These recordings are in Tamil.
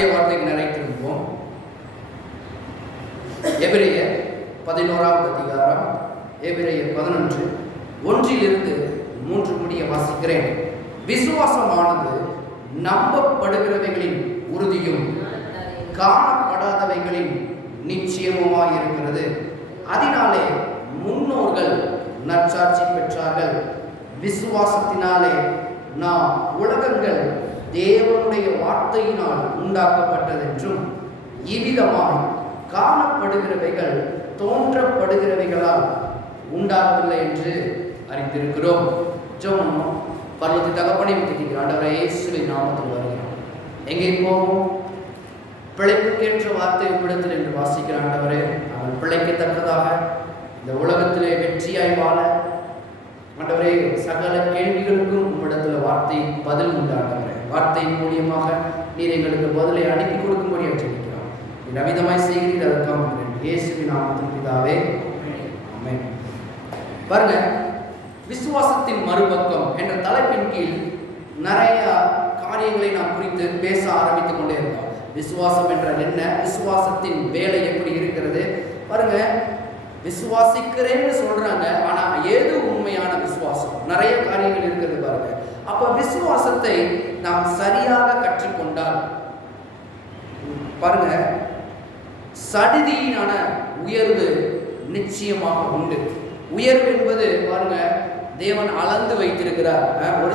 கர்த்தருடைய வார்த்தைக்கு நிறைய திரும்புவோம். எபிரேயர் 11ஆம் அதிகாரம், எபிரேயர் 11:1-3 முடிய வாசிக்கிறேன். விசுவாசமானது நம்பப்படுகிறவைகளின் உறுதியும் காணப்படாதவைகளின் நிச்சயமுமாயிருக்கிறது. அதனாலே முன்னோர்கள் நற்சாட்சி பெற்றார்கள். விசுவாசத்தினாலே நாம் உலகங்கள் தேவனுடைய வார்த்தையினால் உண்டாக்கப்பட்டதென்றும் இவ்விதமாய் காணப்படுகிறவைகள் தோன்றப்படுகிறவைகளால் உண்டாகவில்லை என்று அறிந்திருக்கிறோம். ஜெபம். பரலோக தகப்பனே, ஆண்டவரே இயேசுவின் நாமத்தில் வருகிறோம். எங்கே போவோம்? பிழைப்புக்கேற்ற வார்த்தை உம்மிடத்தில் என்று வாசிக்கிற ஆண்டவரே, நாங்கள் பிழைக்கத்தக்கதாக இந்த உலகத்திலே வெற்றியாய் வாழ ஆண்டவரே சகல கேள்விகளுக்கும் உம்மிடத்தில் வார்த்தை பதில் உண்டாண்டவரே. வார்த்தையின் மூலியமாக நீர் எங்களுக்கு பதிலை அனுப்பி கொடுக்கும்படி ஜெபிக்கிறோம். நீர் அமிதமாய் செய்கிறீர், அதற்காக இயேசுவின் நாமத்தில் பிதாவே, ஆமென். பாருங்க, விசுவாசத்தின் மறுபக்கம் என்ற தலைப்பின் கீழ் நிறைய காரியங்களை நாம் குறித்து பேச ஆரம்பித்துக் கொண்டே இருக்கோம். விசுவாசம் என்றால் என்ன? விசுவாசத்தின் வேலை எப்படி இருக்கிறது? பாருங்க, விசுவாசிக்கிறேன்னு சொல்றாங்க, ஆனா ஏது உண்மையான விசுவாசம்? நிறைய காரியங்கள் இருக்கிறது பாருங்க. அப்ப விசுவாசத்தை நாம் சரியாக கற்றுக்கொண்டால் பாருங்க, சடிதியினான உயர்வு நிச்சயமாக உண்டு. உயர்வு என்பது பாருங்க, தேவன் அளந்து வைத்திருக்கிறார். ஒரு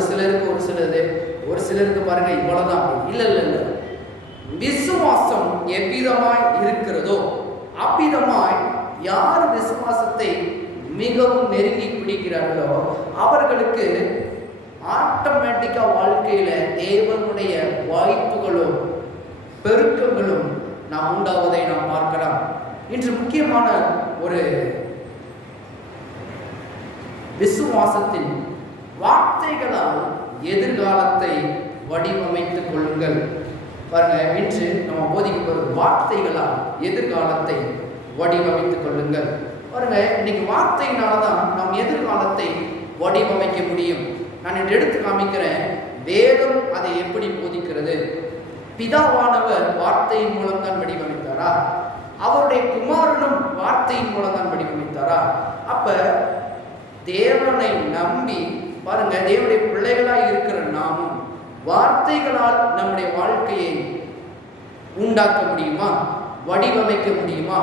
சிலருக்கு பாருங்க இவ்வளவுதான், இல்ல இல்ல இல்ல. விசுவாசம் எவ்விதமாய் இருக்கிறதோ அவ்விதமாய் யார் விசுவாசத்தை மிகவும் நெருங்கி பிடிக்கிறார்களோ அவர்களுக்கு ஆட்டோமேட்டிக்கா வாழ்க்கையில தேவனுடைய வாய்ப்புகளும் பெருக்கங்களும் நாம் உண்டாவதை நாம் பார்க்கலாம். இன்று முக்கியமான ஒரு விசுவாசத்தின் வார்த்தைகளால் எதிர்காலத்தை வடிவமைத்துக் கொள்ளுங்கள். பாருங்க, இன்று நம்ம போதிக்கப்படுவது வார்த்தைகளால் எதிர்காலத்தை வடிவமைத்துக் கொள்ளுங்கள். பாருங்க, இன்னைக்கு வார்த்தையினாலதான் நாம் எதிர்காலத்தை வடிவமைக்க முடியும். நான் இன்று எடுத்து காமிக்கிறேன். வேதம் அதை எப்படி போதிக்கிறது? பிதாவானவர் வார்த்தையின் மூலம் தான் வடிவமைத்தாரா? அவருடைய குமாரனும் வார்த்தையின் மூலம் தான் வடிவமைத்தாரா? அப்ப தேவனை நம்பி பாருங்க, தேவனுடைய பிள்ளைகளாய் இருக்கிற நாமும் வார்த்தைகளால் நம்முடைய வாழ்க்கையை உண்டாக்க முடியுமா? வடிவமைக்க முடியுமா?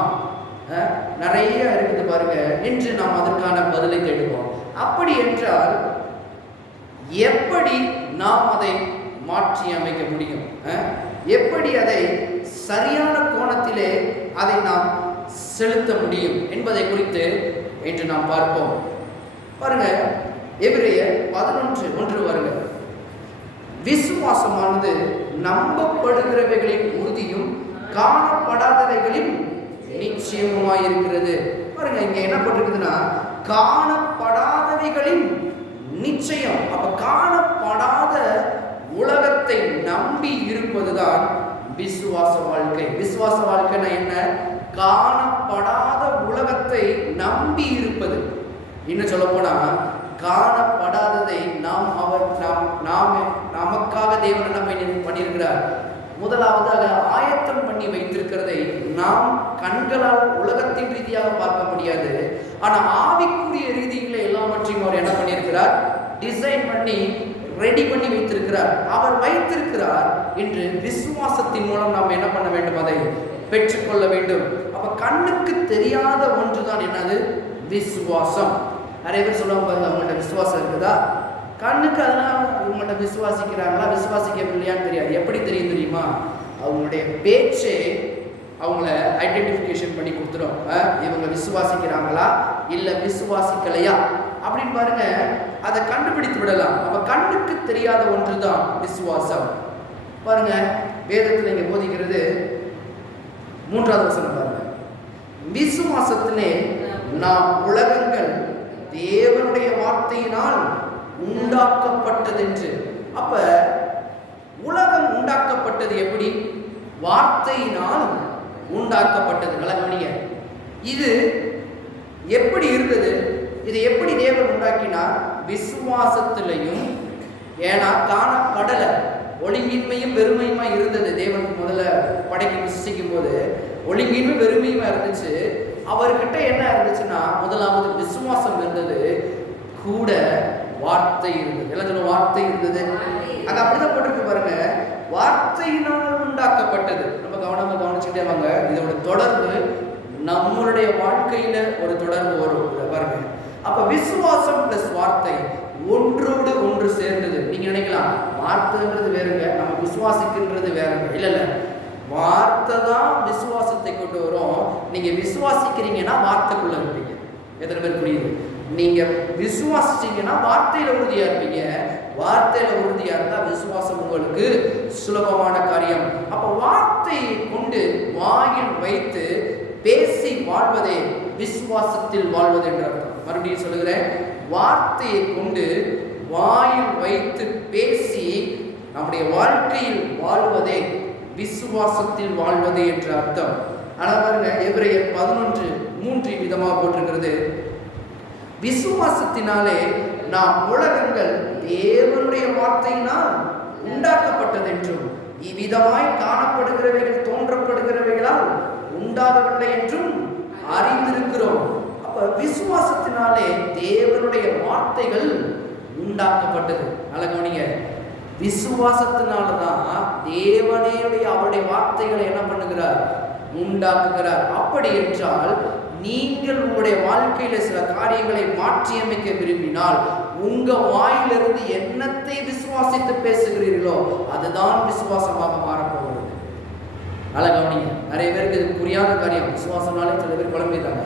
நிறைய இருக்குது பாருங்க. இன்று நாம் அதற்கான பதிலை தேடுவோம். அப்படி என்றால் எப்படி நாம் அதை மாற்றி அமைக்க முடியும்? எப்படி அதை சரியான கோணத்திலே அதை நாம் செலுத்த முடியும் என்பதை குறித்து இன்று நாம் பார்ப்போம். பாருங்க, எபிரேயர் 11:1 வருங்க. விசுவாசமானது நம்பப்படுகிறவைகளின் உறுதியும் காணப்படாதவைகளின் நிச்சயமாயிருக்கிறது. பாருங்க, இங்க என்ன போட்டிருக்குதுன்னா காணப்படாதவைகளின் நிச்சயம். அப்ப காணப்படாத உலகத்தை நம்பி இருப்பதுதான் விசுவாச வாழ்க்கை. விசுவாச வாழ்க்கைனா என்ன? காணப்படாத உலகத்தை நம்பி இருப்பது. இன்னும் சொல்ல போனா, காணப்படாததை நமக்காக தேவன் என்ன பண்ணியிருக்கிறார்? முதலாவதாக ஆயத்தம் பண்ணி வைத்திருக்கிறதை நாம் கண்களால் உலகத்தின் ரீதியாக பார்க்க முடியாது. ஆனா ஆவிக்குரிய ரீதியில எல்லாவற்றையும் அவர் என்ன பண்ணியிருக்கிறார்? டிசைன் பண்ணி ரெடி பண்ணி வைத்திருக்கிறார். அவர் வைத்திருக்கிறார் என்று விசுவாசத்தின் மூலம் நாம் என்ன பண்ண வேண்டும்? அதை பெற்றுக்கொள்ள வேண்டும். அப்ப கண்ணுக்கு தெரியாத ஒன்றுதான் என்னது? விசுவாசம். நிறைய பேர் சொல்லுவாங்க, அவங்கள்ட்ட விசுவாசம் இருக்குதா? கண்ணுக்கு அதெல்லாம் இவங்கள்ட்ட விசுவாசிக்கிறாங்களா விசுவாசிக்கவில்லையான்னு தெரியாது. எப்படி தெரியும் தெரியுமா? அவங்களுடைய பேச்சே அவங்கள ஐடென்டிஃபிகேஷன் பண்ணி கொடுத்துரும். இவங்க விசுவாசிக்கிறாங்களா இல்லை விசுவாசிக்கலையா அப்படின்னு பாருங்க, அதை கண்டுபிடித்து விடலாம். அப்ப கண்ணுக்கு தெரியாத ஒன்று தான் விசுவாசம். பாருங்க, வேதத்தில் இங்க போதிக்கிறது 3வது வசனம் பாருங்க. விசுவாசத்திலே நாம் உலகங்கள் தேவனுடைய வார்த்தையினால் உண்டாக்கப்பட்டதென்று. அப்ப உலகம் உண்டாக்கப்பட்டது எப்படி? வார்த்தையினால் உண்டாக்கப்பட்டது. நல்ல கவனிங்க. இது எப்படி இருந்தது? இதை எப்படி தேவன் உண்டாக்கினார்? விசுவாசத்திலையும். ஏன்னா காணப்படல, ஒழுங்கின்மையும் வெறுமையுமா இருந்தது தேவனுக்கு முதல்ல யோசிக்கும் போது ஒழுங்கின்மை வெறுமையுமா இருந்துச்சு. அவர்கிட்ட என்ன இருந்துச்சுன்னா, முதலாவது விசுவாசம் இருந்தது, கூட வார்த்தை இருந்தது. எல்லாம் சொல்ல வார்த்தை இருந்தது. அங்க அப்படிதான் போட்டிருக்கு பாருங்க, வார்த்தையினால் உண்டாக்கப்பட்டது. நம்ம கவனமா கவனிச்சுட்டே வாங்க. இதோட தொடர்பு நம்மளுடைய வாழ்க்கையில ஒரு தொடர்பு வரும் பாருங்க. அப்ப விசுவாசம் பிளஸ் வார்த்தை ஒன்றோடு ஒன்று சேர்ந்தது. நீங்க நினைக்கலாம் வார்த்தைன்றது வேறுங்க, நம்ம விசுவாசிக்கின்றது வேறுங்க. இல்ல இல்ல, வார்த்தை தான் விசுவாசத்தை கொண்டு வரும். நீங்க விசுவாசிக்கிறீங்கன்னா வார்த்தைக்குள்ள இருப்பீங்க. எத்தனை பேர் புரியுது? நீங்க விசுவாசிச்சீங்கன்னா வார்த்தையில உறுதியா இருப்பீங்க. வார்த்தையில உறுதியா இருந்தா விசுவாசம் உங்களுக்கு சுலபமான காரியம். அப்ப வார்த்தையை கொண்டு வாயில் வைத்து பேசி வாழ்வதே விசுவாசத்தில் வாழ்வது என்ற அர்த்தம். மறுபடியும் சொல்லுகிறேன், வார்த்தையை கொண்டு வாயில் வைத்து பேசி நம்முடைய வாழ்க்கையில் வாழ்வதே விசுவாசத்தில் வாழ்வது என்ற அர்த்தம். ஆனா பாருங்க, எபிரேயர் 11:3 விதமாக போட்டிருக்கிறது, விசுவாசத்தினாலே நாம் உலகங்கள் தேவனுடைய வார்த்தையினால் உண்டாக்கப்பட்டது என்றும் இவ்விதமாய் காணப்படுகிறவைகள் தோன்றப்படுகிறவைகளால் உண்டாகவில்லை என்றும் அறிந்திருக்கிறோம். அப்ப விசுவாசத்தினாலே தேவனுடைய வார்த்தைகள் உண்டாக்கப்பட்டது. நல்ல கவனிங்க, விசுவாசத்தினாலதான் தேவனுடைய அவருடைய வார்த்தைகளை என்ன பண்ணுகிறார்? உண்டாக்குகிறார். அப்படி என்றால் நீங்கள் உங்களுடைய வாழ்க்கையில சில காரியங்களை மாற்றியமைக்க விரும்பினால் உங்க வாயிலிருந்து என்னத்தை விசுவாசித்து பேசுகிறீர்களோ அதுதான் விசுவாசமாக மாறப்போகிறது. நல்ல கவனிங்க, நிறைய பேருக்கு இது புரியாத காரியம். விசுவாசம்னாலே சில பேர் குழம்பிடுறாங்க.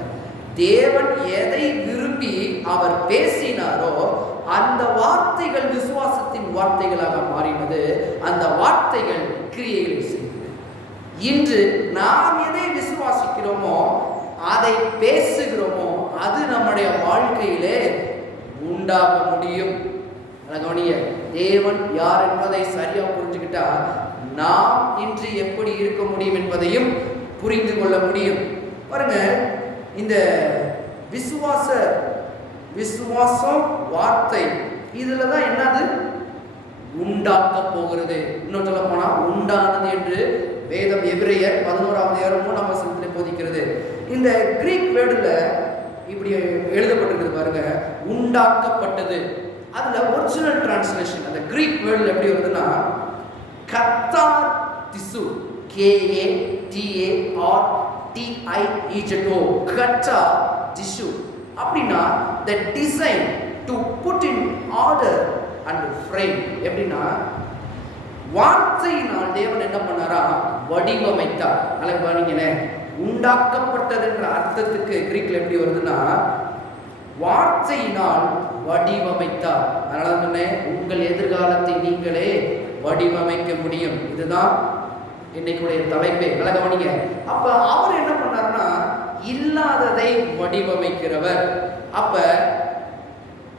தேவன் எதை விரும்பி அவர் பேசினாரோ அந்த வார்த்தைகள் விசுவாசத்தின் வார்த்தைகளாக மாறினது. அந்த வார்த்தைகள் கிரியைகளை செய்தது. இன்று நாம் எதை விசுவாசிக்கிறோமோ அதை பேசுகிறோமோ அது நம்முடைய வாழ்க்கையிலே உண்டாக முடியும். தேவன் யார் என்பதை சரியா புரிஞ்சுக்கிட்டா நாம் இன்று எப்படி இருக்க முடியும் என்பதையும் புரிந்து கொள்ள முடியும். பாருங்க, இந்த விசுவாசம் வார்த்தை இதுல தான் என்னது உண்டாக்க போகிறது. இன்னும் சொல்ல போனா உண்டானது என்று வேதம் எபிரேயர் 11:3 போதிக்கிறது. இந்த கிரீக் வேர்டுல இப்படி எழுதப்பட்டிருக்குது பாருங்க, உண்டாக்கப்பட்டது. அதுல ஒரிஜினல் டிரான்ஸ்லேஷன் அந்த கிரீக் வேர்டுல எப்படி வருதுன்னா கத்தார் திசு, KATARTIZO, கட்டா திசு. அப்படின்னா the design to put in order and frame. எப்படின்னா வார்த்தையினால் தேவன் என்ன பண்ணாரா? வடிவமைத்தார். நல்லா கவனிங்களே, உண்டாக்கப்பட்டது என்ற அர்த்தத்துக்கு கிரீக்ல எப்படி வருதுன்னா வார்த்தையினால் வடிவமைத்தார். அதனால சொன்னேன், உங்கள் எதிர்காலத்தை நீங்களே வடிவமைக்க முடியும். இதுதான் இன்னைக்குடைய தலைப்பே. நல்லா கவனிங்க. அப்ப அவர் என்ன பண்ணாருன்னா இல்லாததை வடிவமைக்கிறவர். அப்ப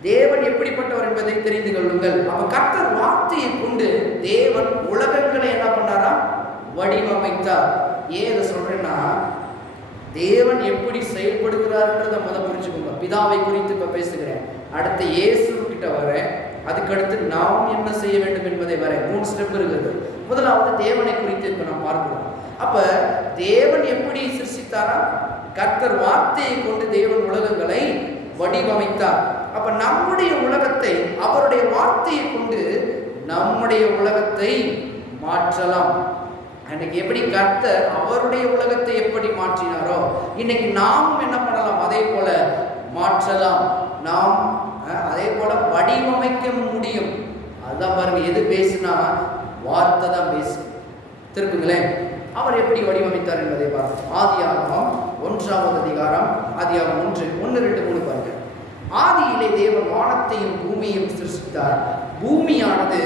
தேவன் எப்படிப்பட்டவர் என்பதை தெரிந்து கொள்ளுங்கள். அப்ப கர்த்தர் வார்த்தையை கொண்டு தேவன் உலகங்களை என்ன பண்ணாரா? வடிவமைத்தார். ஏன் இதை சொல்றேன்னா, தேவன் எப்படி செயல்படுகிறார்ன்றதை முதல் புரிஞ்சுக்கோங்க. பிதாவை குறித்து இப்ப பேசுகிறேன், அடுத்து இயேசு கிட்ட வரேன், அதுக்கடுத்து நாம் என்ன செய்ய வேண்டும் என்பதை வரேன். 3 ஸ்டெப் இருக்குது. முதலாவது தேவனை குறித்து இப்ப நாம் பார்க்கிறோம். அப்ப தேவன் எப்படி சிருஷ்டித்தாரா? கர்த்தர் வார்த்தையை கொண்டு தேவன் உலகங்களை வடிவமைத்தார். அப்ப நம்முடைய உலகத்தை அவருடைய வார்த்தையை கொண்டு நம்முடைய உலகத்தை மாற்றலாம். அன்னைக்கு எப்படி கர்த்தர் அவருடைய உலகத்தை எப்படி மாற்றினாரோ இன்னைக்கு நாமும் என்ன பண்ணலாம்? அதே போல மாற்றலாம். நாம் அதே போல வடிவமைக்க முடியும். அதுதான் பாருங்க, எது பேசுனா வார்த்தை தான் பேசு. திருப்புங்களேன், அவர் எப்படி வடிவமைத்தார் என்பதை பார்ப்போம். ஆதியாகமம் 1ஆம் அதிகாரம், ஆதியாகமம் 1:1-2-3 பாருங்க. ஆதியிலே தேவன் வானத்தையும் பூமியையும் சிருஷ்டித்தார். பூமியானது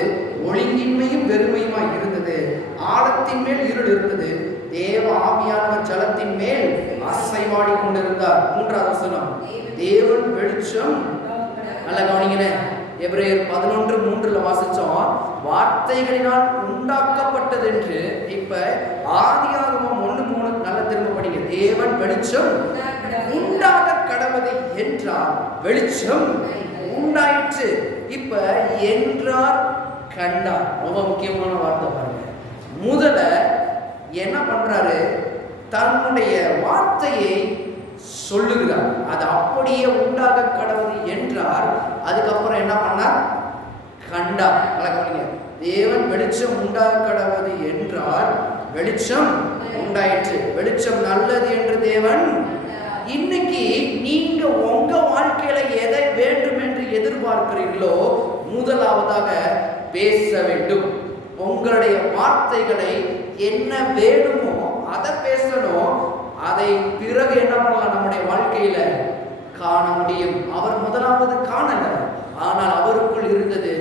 ஒழுங்கின்மையும் வெறுமையுமாய் இருந்தது. ஆழத்தின் மேல் இருள் இருந்தது. தேவ ஆவியானவர் ஜலத்தின் மேல் அசைவாடி கொண்டிருந்தார். 3வது வசனம், தேவன் வெளிச்சம். நல்லா கவனிங்களேன், எபிரேயர் 11:3 வாசிச்சோம், வார்த்தைகளினால் உண்டாக்கப்பட்டது என்று. இப்ப ஆதியாகமம் 1:3 நல்லா திரும்ப படிங்க. தேவன் வெளிச்சம் உண்டாக கடவுளை என்றார், வெளிச்சம் உண்டாயிற்று. இப்ப என்றார், கண்டார். ரொம்ப முக்கியமான வார்த்தை பாருங்க. முதல்ல என்ன பண்றாரு, தன்னுடைய வார்த்தையை சொல்லுகிறார். அது அப்படியே உண்டாக கடவுள் என்றார். அதுக்கப்புறம் என்ன பண்ணார், கண்டார். தேவன் வெளிச்சம் உண்டாக கடவுள் என்றார், வெளிச்சம் உண்டாயிற்று, வெளிச்சம் நல்லது என்று தேவன். இன்னைக்கு நீங்க உங்க வாழ்க்கையில எதை வேண்டும் என்று எதிர்பார்க்கிறீர்களோ முதலாவதாக பேச வேண்டும். உங்களுடைய வார்த்தைகளை என்ன வேணுமோ அதை பேசணும். அதை பிறகு என்ன பண்ணலாம், நம்முடைய வாழ்க்கையில காண முடியும். அவர் முதலாவது காணல, ஆனால் அவருக்குள் இருந்தது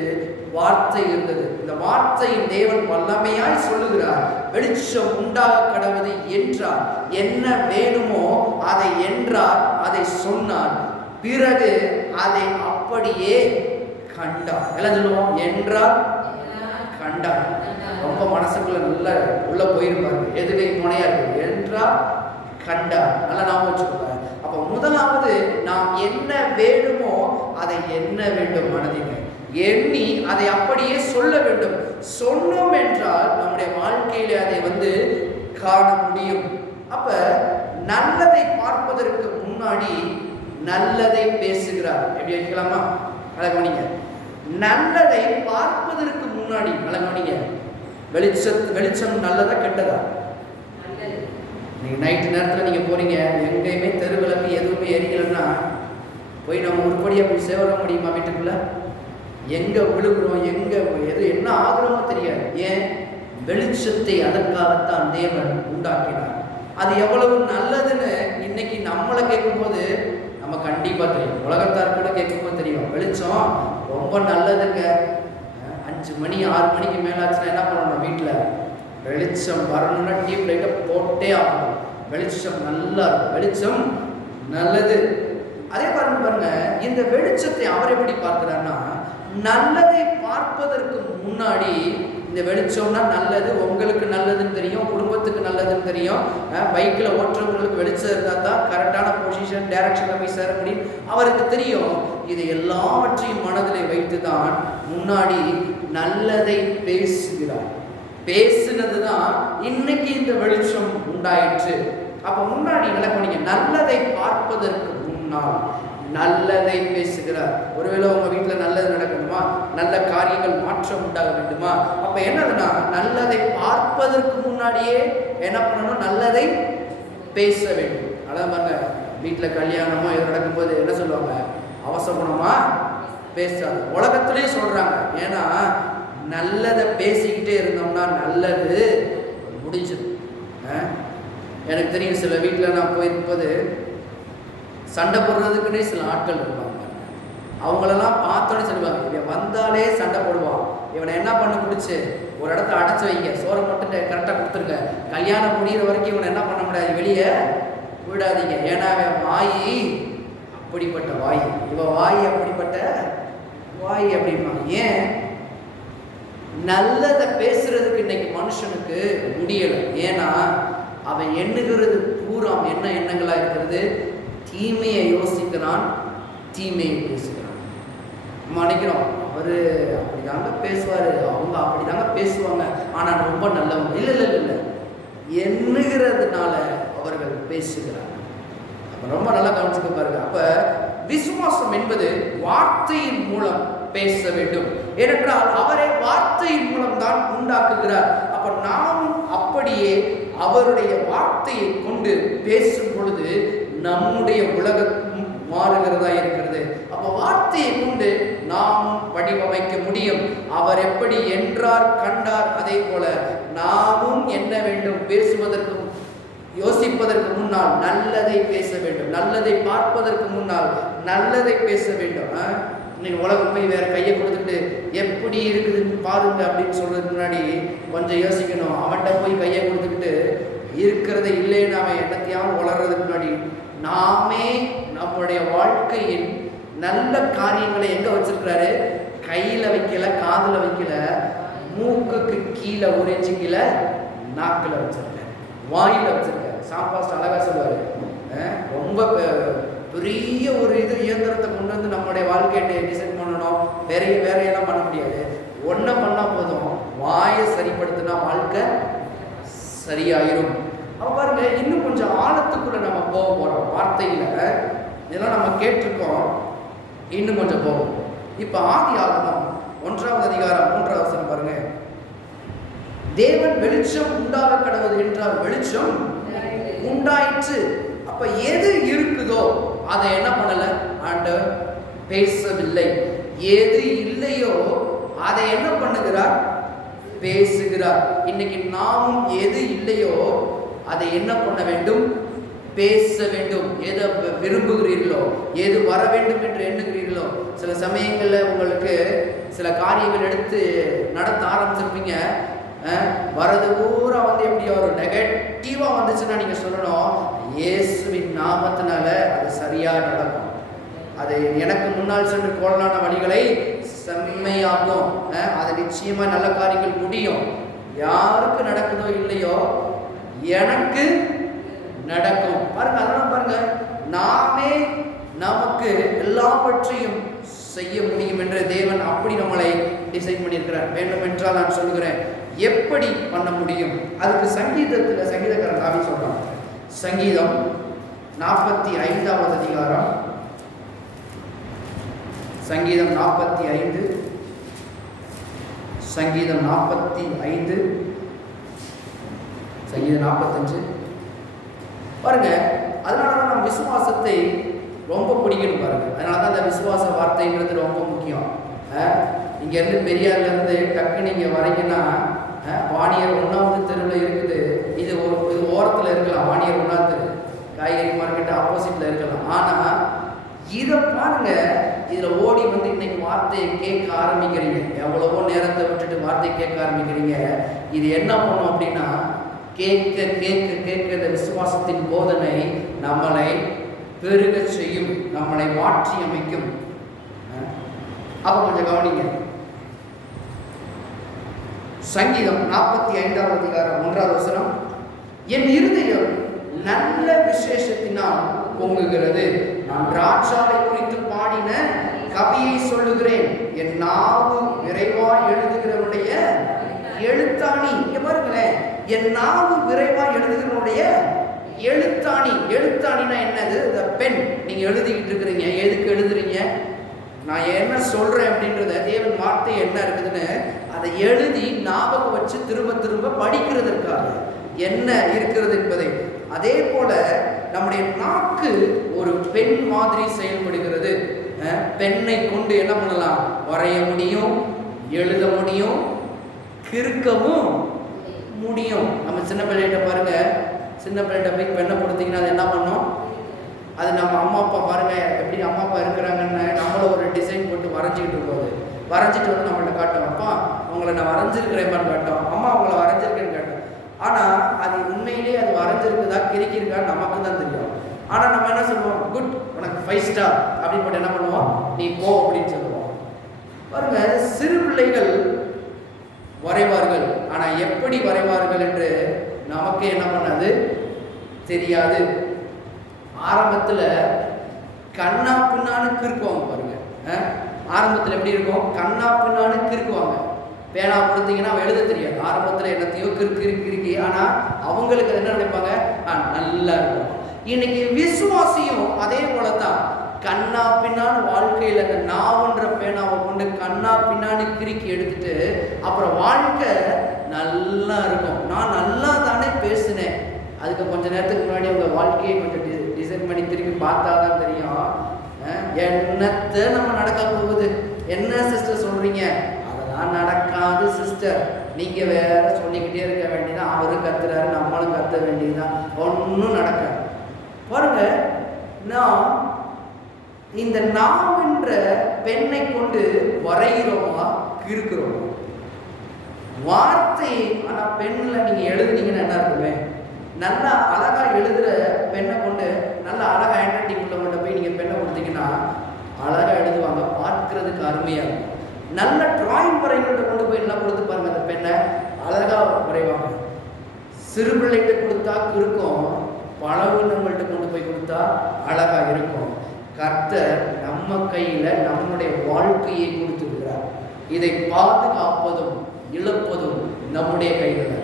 வார்த்தை இருந்தது. இந்த வார்த்தையின் தேவன் வல்லமையாய் சொல்லுகிறார், வெளிச்சம் உண்டாக கடவுது என்றார். என்ன வேணுமோ அதை என்றார், அதை சொன்னார். பிறகு அதை அப்படியே கண்டார். எல்லாம் சொல்லுவோம், என்றார் கண்டார். ரொம்ப மனசுக்குள்ள நல்லா உள்ள போயிருப்பாரு, எதுகை முனையா இருக்கு. என்றார் கண்டார், நல்லா நாம வச்சுக்கோங்க. அப்ப முதலாவது நாம் என்ன வேணுமோ அதை என்ன வேண்டும் மனதில் எண்ணி அதை அப்படியே சொல்ல வேண்டும். சொன்னோம் என்றால் நம்முடைய வாழ்க்கையில அதை காண முடியும். அப்ப நல்லதை பார்ப்பதற்கு முன்னாடி நல்லதை பேசுகிறார். எப்படி வைக்கலாமா? அழகவனிங்க, நல்லதை பார்ப்பதற்கு முன்னாடி அழகவனிங்க, வெளிச்சம் நல்லதா கெட்டதா? நீங்க நைட்டு நேரத்தில் நீங்க போறீங்க, எங்கேயுமே தெருவிளக்கு எதுவுமே எரியலைன்னா போய் நம்ம உருப்படியா போய் சேவர முடியுமா? வீட்டுக்குள்ள எங்க விழுகிறோம், எங்க எது என்ன ஆகுறோமோ தெரியாது. ஏன்? வெளிச்சத்தை அதற்காகத்தான் தேவன் உண்டாக்கினார். அது எவ்வளவு நல்லதுன்னு இன்னைக்கு நம்மளை கேட்கும்போது நம்ம கண்டிப்பா தெரியும், உலகத்தார் கூட கேட்கும்போது தெரியும். வெளிச்சம் ரொம்ப நல்லதுங்க. 5 மணி 6 மணிக்கு மேலாச்சுன்னா என்ன பண்ணணும், வீட்டில் வெளிச்சம் வரணும்னா டியூப் லைட்டை போட்டே ஆகணும். வெளிச்சம் நல்லா இருக்கும், வெளிச்சம் நல்லது. அதே பாருங்க, இந்த வெளிச்சத்தை அவர் எப்படி பார்க்கிறார்னா, நல்லதை பார்ப்பதற்கு முன்னாடி இந்த வெளிச்சம்னா நல்லது, உங்களுக்கு நல்லதுன்னு தெரியும், குடும்பத்துக்கு நல்லதுன்னு தெரியும். பைக்கில் ஓட்டுறவங்களுக்கு வெளிச்சம் இருந்தால் தான் கரெக்டான பொசிஷன் டைரக்ஷனில் போய் சேர முடியும், அவருக்கு தெரியும். இதை எல்லாவற்றையும் மனதில் வைத்து தான் முன்னாடி நல்லதை பேசுகிறார். பேசுனது தான் இன்னைக்கு இந்த வெளிச்சம் உண்டாயிற்று. அப்ப முன்னாடி நினைப்பீங்க, நல்லதை பார்ப்பதற்கு முன்னால் நல்லதை பேசுகிறார். ஒருவேளை உங்க வீட்டில் நல்லது நடக்கணுமா, நல்ல காரியங்கள் மாற்றம் உண்டாக வேண்டுமா, அப்ப என்னதுன்னா நல்லதை பார்ப்பதற்கு முன்னாடியே என்ன பண்ணணும், நல்லதை பேச வேண்டும். அதான் பாருங்க, வீட்டில் கல்யாணமோ எது நடக்கும்போது என்ன சொல்லுவாங்க, அவசரமா பேசாது. உலகத்திலேயே சொல்றாங்க. ஏன்னா நல்லதை பேசிக்கிட்டே இருந்தோம்னா நல்லது முடிஞ்சிடும். எனக்கு தெரியும், சில வீட்டில் நான் போயிருக்கும்போது சண்டை போடுறதுக்குன்னே சில ஆட்கள் இருப்பாங்க. அவங்களெல்லாம் பார்த்தோன்னே சொல்லுவாங்க, இவன் வந்தாலே சண்டை போடுவான், இவனை என்ன பண்ண பிடிச்சி ஒரு இடத்த அடைச்சி வைங்க, சோறை மட்டும் கரெக்டாக கொடுத்துருங்க, கல்யாணம் முடிகிற வரைக்கும் இவனை என்ன பண்ண முடியாது, வெளியே விடாதீங்க. ஏன்னா அவன் வாய் அப்படிப்பட்ட வாய், இவன் வாய் அப்படிப்பட்ட வாய் அப்படின்பாங்க. ஏன்? நல்லதை பேசுறதுக்கு இன்னைக்கு மனுஷனுக்கு முடியலை. ஏன்னா அவன் எண்ணுகிறது பூரா என்ன எண்ணங்களா இருக்கிறது, தீமையை யோசிக்கிறான், தீமையை பேசுகிறான். நம்ம நினைக்கிறோம் அவரு அப்படிதாங்க பேசுவாரு, அவங்க அப்படிதாங்க பேசுவாங்க, ஆனா ரொம்ப நல்லவங்க. இல்லை இல்லை இல்லை, எண்ணுகிறதுனால அவர்கள் பேசுகிறாங்க. அப்ப ரொம்ப நல்லா கவனிச்சுக்க பாருங்க. அப்ப விசுவாசம் என்பது வார்த்தையின் மூலம் பேச வேண்டும். ஏனென்றால் அவரை வார்த்தையின் மூலம் தான் உண்டாக்குகிறார். அப்ப நாமும் அப்படியே அவருடைய வார்த்தையை கொண்டு பேசும் பொழுது நம்முடைய உலகம் மாறுகிறதா இருக்கிறது. அப்ப வார்த்தையை கொண்டு நாமும் வடிவமைக்க முடியும். அவர் எப்படி என்றார் கண்டார், அதே போல நாமும் என்ன வேண்டும், பேசுவதற்கு யோசிப்பதற்கு முன்னால் நல்லதை பேச வேண்டும். நல்லதை பார்ப்பதற்கு முன்னால் நல்லதை பேச வேண்டும். இன்னைக்கு உலகம் போய் வேற கையை கொடுத்துட்டு எப்படி இருக்குதுன்னு பாருங்க அப்படின்னு சொல்றதுக்கு முன்னாடி கொஞ்சம் யோசிக்கணும். அவன்கிட்ட போய் கையை கொடுத்துக்கிட்டு இருக்கிறத இல்லைன்னு அவன் என்னத்தையாவது வளர்றதுக்கு முன்னாடி நாமே நம்முடைய வாழ்க்கையின் நல்ல காரியங்களை எங்க வச்சிருக்கிறாரு, கையில வைக்கல, காதுல வைக்கல, மூக்குக்கு கீழே 1 இன்ச்சு கீழே நாக்குல வச்சிருக்க, வாயில வச்சிருக்க. சாம்பாஸ்ட் அழகா சொல்லுவாரு, ரொம்ப பெரிய ஒரு இயந்திரத்தை கொண்டு வந்து நம்முடைய வாழ்க்கையை டிசைன் பண்ணணும், வேற எல்லாம் பண்ண முடியாது. ஒன்றை பண்ணா போதும், வாயை சரிப்படுத்தினா வாழ்க்கை சரியாயிரும். அப்ப பாருங்க, இன்னும் கொஞ்சம் ஆழத்துக்குள்ள நம்ம போக போறோம். வார்த்தையில இதெல்லாம் நம்ம கேட்டிருக்கோம், இன்னும் கொஞ்சம் போகும். இப்ப ஆதியாகமம் 1ஆம் அதிகாரம் 3ஆம் வசனம் பாருங்க. தேவன் வெளிச்சம் உண்டாக கடவுது என்றால் வெளிச்சம் உண்டாயிற்று. அப்ப எது இருக்குதோ அதை என்ன பண்ணல? ஆண்டவர் பேசவில்லை. எது இல்லையோ அதை என்ன பண்ணுகிறார்? பேசுகிறார். இன்னைக்கு நாமும் எது இல்லையோ அதை என்ன பண்ண வேண்டும்? பேச வேண்டும். எதை விரும்புகிறீர்களோ, எது வர வேண்டும் என்று எண்ணுகிறீர்களோ. சில சமயங்களில் உங்களுக்கு சில காரியங்கள் எடுத்து நடத்த ஆரம்பிச்சிருப்பீங்க, வரது பூரா எப்படி ஒரு நெகட்டிவா வந்துச்சுன்னா நீங்க சொல்லணும், இயேசுவின் நாமத்தினால அது சரியா நடக்கும். அது எனக்கு முன்னால் சென்று கோலான வழிகளை செம்மையாகும். அது நிச்சயமா நல்ல காரியங்கள் முடியும். யாருக்கு நடக்குதோ இல்லையோ எனக்கு நடக்கும். பாருங்க, அதெல்லாம் பாருங்க, நாமே நமக்கு எல்லாவற்றையும் செய்ய முடியும் என்று தேவன் அப்படி நம்மளை டிசைன் பண்ணியிருக்கிறார். வேண்டும் என்றால் நான் சொல்லுகிறேன், எப்படி பண்ண முடியும்? அதுக்கு சங்கீதக்காரன் தாவீது சொல்றான். சங்கீதம் 45ஆம் அதிகாரம், சங்கீதம் 45, சங்கீதம் 45, சங்கீதம் 45 பாருங்க. அதனாலதான் நம்ம விசுவாசத்தை ரொம்ப பிடிக்கணும் பாருங்க. அதனாலதான் அந்த விசுவாச வார்த்தைன்றது ரொம்ப முக்கியம். இங்க இருந்து பெரியார்ல இருந்து டக்கு நீங்க வரீங்கன்னா, வாணியர் 1ஆவது தெருவில் இருக்குது. இது ஓரத்தில் இருக்கலாம். வாணியர் 1ஆவது தெரு காய்கறி மார்க்கெட் ஆப்போசிட்ல இருக்கலாம். ஆனா இதை பாருங்க, இதுல ஓடி இன்னைக்கு வார்த்தையை கேட்க ஆரம்பிக்கிறீங்க. எவ்வளவோ நேரத்தை விட்டுட்டு வார்த்தையை கேட்க ஆரம்பிக்கிறீங்க. இது என்ன பண்ணும் அப்படின்னா, கேட்க கேட்க கேட்க இந்த விசுவாசத்தின் போதனை நம்மளை பெருக செய்யும், நம்மளை மாற்றி அமைக்கும். அப்ப கொஞ்சம் கவனிங்க. சங்கீதம் 45ஆம் அதிகாரம் 1ஆவது வசனம், என் இருதயம் நல்ல விசேஷத்தினால் பொங்குகிறது. நான் ராஜாவை குறித்து பாடின கவியை சொல்லுகிறேன். என் நாவு விரைவாய் எழுதுகிறவனுடைய எழுத்தாணி. இங்க பாருங்களேன், என் நாவு விரைவாய் எழுதுகிறவனுடைய எழுத்தாணி. எழுத்தாணினா என்னது? பெண். நீங்க எழுதிக்கிட்டு இருக்கிறீங்க, எதுக்கு எழுதுறீங்க? நான் என்ன சொல்றேன் அப்படின்றத, தேவன் வார்த்தை என்ன இருக்குதுன்னு அதை எழுதி ஞாபகம் வச்சு திரும்ப திரும்ப படிக்கிறதற்காக என்ன இருக்கிறது என்பதை. அதே போல நம்முடைய நாக்கு ஒரு பெண் மாதிரி செயல்படுகிறது. பெண்ணை கொண்டு என்ன பண்ணலாம்? வரைய முடியும், எழுத முடியும், கிறுக்கவும் முடியும். நம்ம சின்ன பிள்ளைகிட்ட பாருங்க, சின்ன பிள்ளைகிட்ட போய் பெண்ணை கொடுத்தீங்கன்னா அது என்ன பண்ணும்? அது நம்ம அம்மா அப்பா பாருங்க எப்படி அம்மா அப்பா இருக்கிறாங்கன்னு நம்மள ஒரு டிசைன் போட்டு வரைஞ்சிக்கிட்டு இருக்கும்போது வரைஞ்சிட்டு நம்மள்ட்ட காட்டும், அப்பா உங்களை நான் வரைஞ்சிருக்கிறேன்பான்னு காட்டும், அம்மா உங்களை வரைஞ்சிருக்கேன்னு காட்டும். ஆனால் அது உண்மையிலேயே அது வரைஞ்சிருக்குதா கிறுக்கிருக்கா நமக்கு தான் தெரியும். ஆனால் நம்ம என்ன சொல்லுவோம்? குட், உனக்கு 5 ஸ்டார் அப்படின்னு போட்டு என்ன பண்ணுவோம்? நீ போ அப்படின்னு சொல்லுவோம். பாருங்க, சிறு பிள்ளைகள் வரைவார்கள், ஆனால் எப்படி வரைவார்கள் என்று நமக்கு என்ன பண்ணாது தெரியாது. ஆரம்பத்தில் கண்ணா பின்னான்னு கிறுக்குவாங்க பாருங்க. ஆரம்பத்தில் எப்படி இருக்கும்? கண்ணா பின்னான்னு கிறுக்குவாங்க. பேனா கொடுத்தீங்கன்னா எழுத தெரியாது. ஆரம்பத்தில் என்னத்தையோ கிறுக்கி, ஆனால் அவங்களுக்கு என்ன நினைப்பாங்க? நல்லா இருக்கும். இன்னைக்கு விசுவாசியும் அதே போலதான். கண்ணா பின்னான்னு வாழ்க்கையில் அந்த நாவுன்ற பேனாவை கொண்டு கண்ணா பின்னான்னு கிறுக்கி எடுத்துட்டு அப்புறம் வாழ்க்கை நல்லா இருக்கும். நான் நல்லா தானே பேசினேன். அதுக்கு கொஞ்ச நேரத்துக்கு முன்னாடி உங்க வாழ்க்கையை கொஞ்சம் டிசைன் பண்ணி திருப்பி பார்த்தா தான் தெரியும் என்னத்தை நம்ம நடக்க போகுது. என்ன சிஸ்டர் சொல்றீங்க? அதெல்லாம் நடக்காது சிஸ்டர். நீங்க வேற சொல்லிக்கிட்டே இருக்க வேண்டியதான். அவரும் கத்துறாரு, நம்மளும் கத்த வேண்டியதுதான். ஒன்றும் நடக்க பாருங்க. நான் இந்த நாம் என்ற பெண்ணை கொண்டு வரைகிறோமா கிறுக்கிறோமா? வார்த்தை. ஆனா பெண்ணில் நீங்க எழுதுனீங்கன்னா என்ன இருக்குமே? நல்லா அழகா எழுதுற பெண்ணை கொண்டு நல்லா அழகா ஹேண்ட் ரைட்டிங் உள்ள கொண்டு போய் நீங்க பெண்ணை கொடுத்தீங்கன்னா அழகா எழுதுவாங்க, பார்க்கறதுக்கு அருமையா இருக்கும். நல்ல டிராயிங் வரைகிட்ட கொண்டு போய் எல்லாம் கொடுத்து பாருங்க, அந்த பெண்ணை அழகா வரைவாங்க. சிறு பிள்ளைகிட்ட கொடுத்தா இருக்கும், பழகுனவங்கள்ட்ட கொண்டு போய் கொடுத்தா அழகா இருக்கும். கர்த்தர் நம்ம கையில நம்முடைய வாழ்க்கையை கொடுத்திருக்கிறார். இதை பாதுகாப்பதும் இழப்பதும் நம்முடைய கையில்.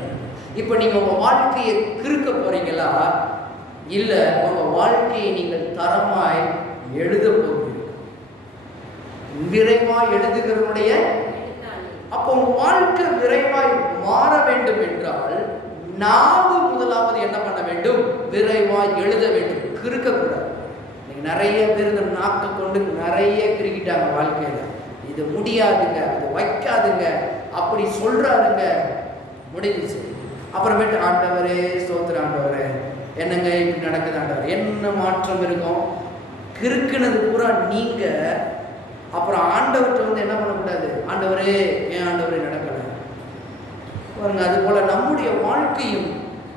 இப்போ நீங்க உங்க வாழ்க்கையை கிறுக்க போறீங்களா, இல்ல உங்க வாழ்க்கையை நீங்கள் தரமாய் எழுத போகிறீர்கள்? விரைவாய் எழுதுகிறவனுடைய, அப்போ உங்க வாழ்க்கை விரைவாய் மாற வேண்டும் என்றால் நாவு முதலாவது என்ன பண்ண வேண்டும்? விரைவாய் எழுத வேண்டும், கிறுக்க கூடாது. நிறைய பேர் இந்த நாக்கை கொண்டு நிறைய கிறுக்கிட்டாங்க வாழ்க்கையில. இது முடியாதுங்க, இது வைக்காதுங்க, அப்படி சொல்றாருங்க, முடிஞ்சிச்சு. அப்புறமேட்டு ஆண்டவரே ஸ்தோத்திர ஆண்டவரே, என்னங்க இப்படி நடக்குது ஆண்டவர், என்ன மாற்றம் இருக்கும்? கிறுக்குனது பூரா நீங்க. அப்புறம் ஆண்டவர்கிட்ட வந்து என்ன பண்ணக்கூடாது? ஆண்டவரே ஏன் ஆண்டவரே நடக்கல பாருங்க. அது போல நம்முடைய வாழ்க்கையும்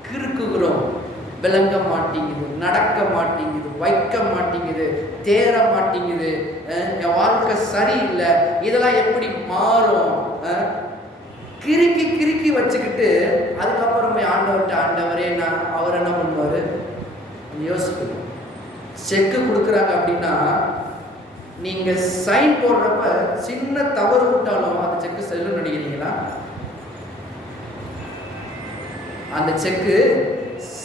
கிறுக்குகிறோம். விளங்க மாட்டேங்குது, நடக்க மாட்டேங்குது, வைக்க மாட்டேங்குது, தேர மாட்டேங்குது, என் வாழ்க்கை சரியில்லை, இதெல்லாம் எப்படி மாறும்? கிறுக்கி கிறுக்கி வச்சுக்கிட்டு அதுக்கப்புறம் போய் ஆண்டவர்கிட்ட ஆண்டவரே நான், அவர் என்ன பண்ணுவார் யோசிக்கணும். செக்கு கொடுக்குறாங்க அப்படின்னா நீங்க சைன் போடுறப்ப சின்ன தவறு விட்டாலும் அந்த செக்கு செல்லும் நினைக்கிறீங்களா? அந்த செக்கு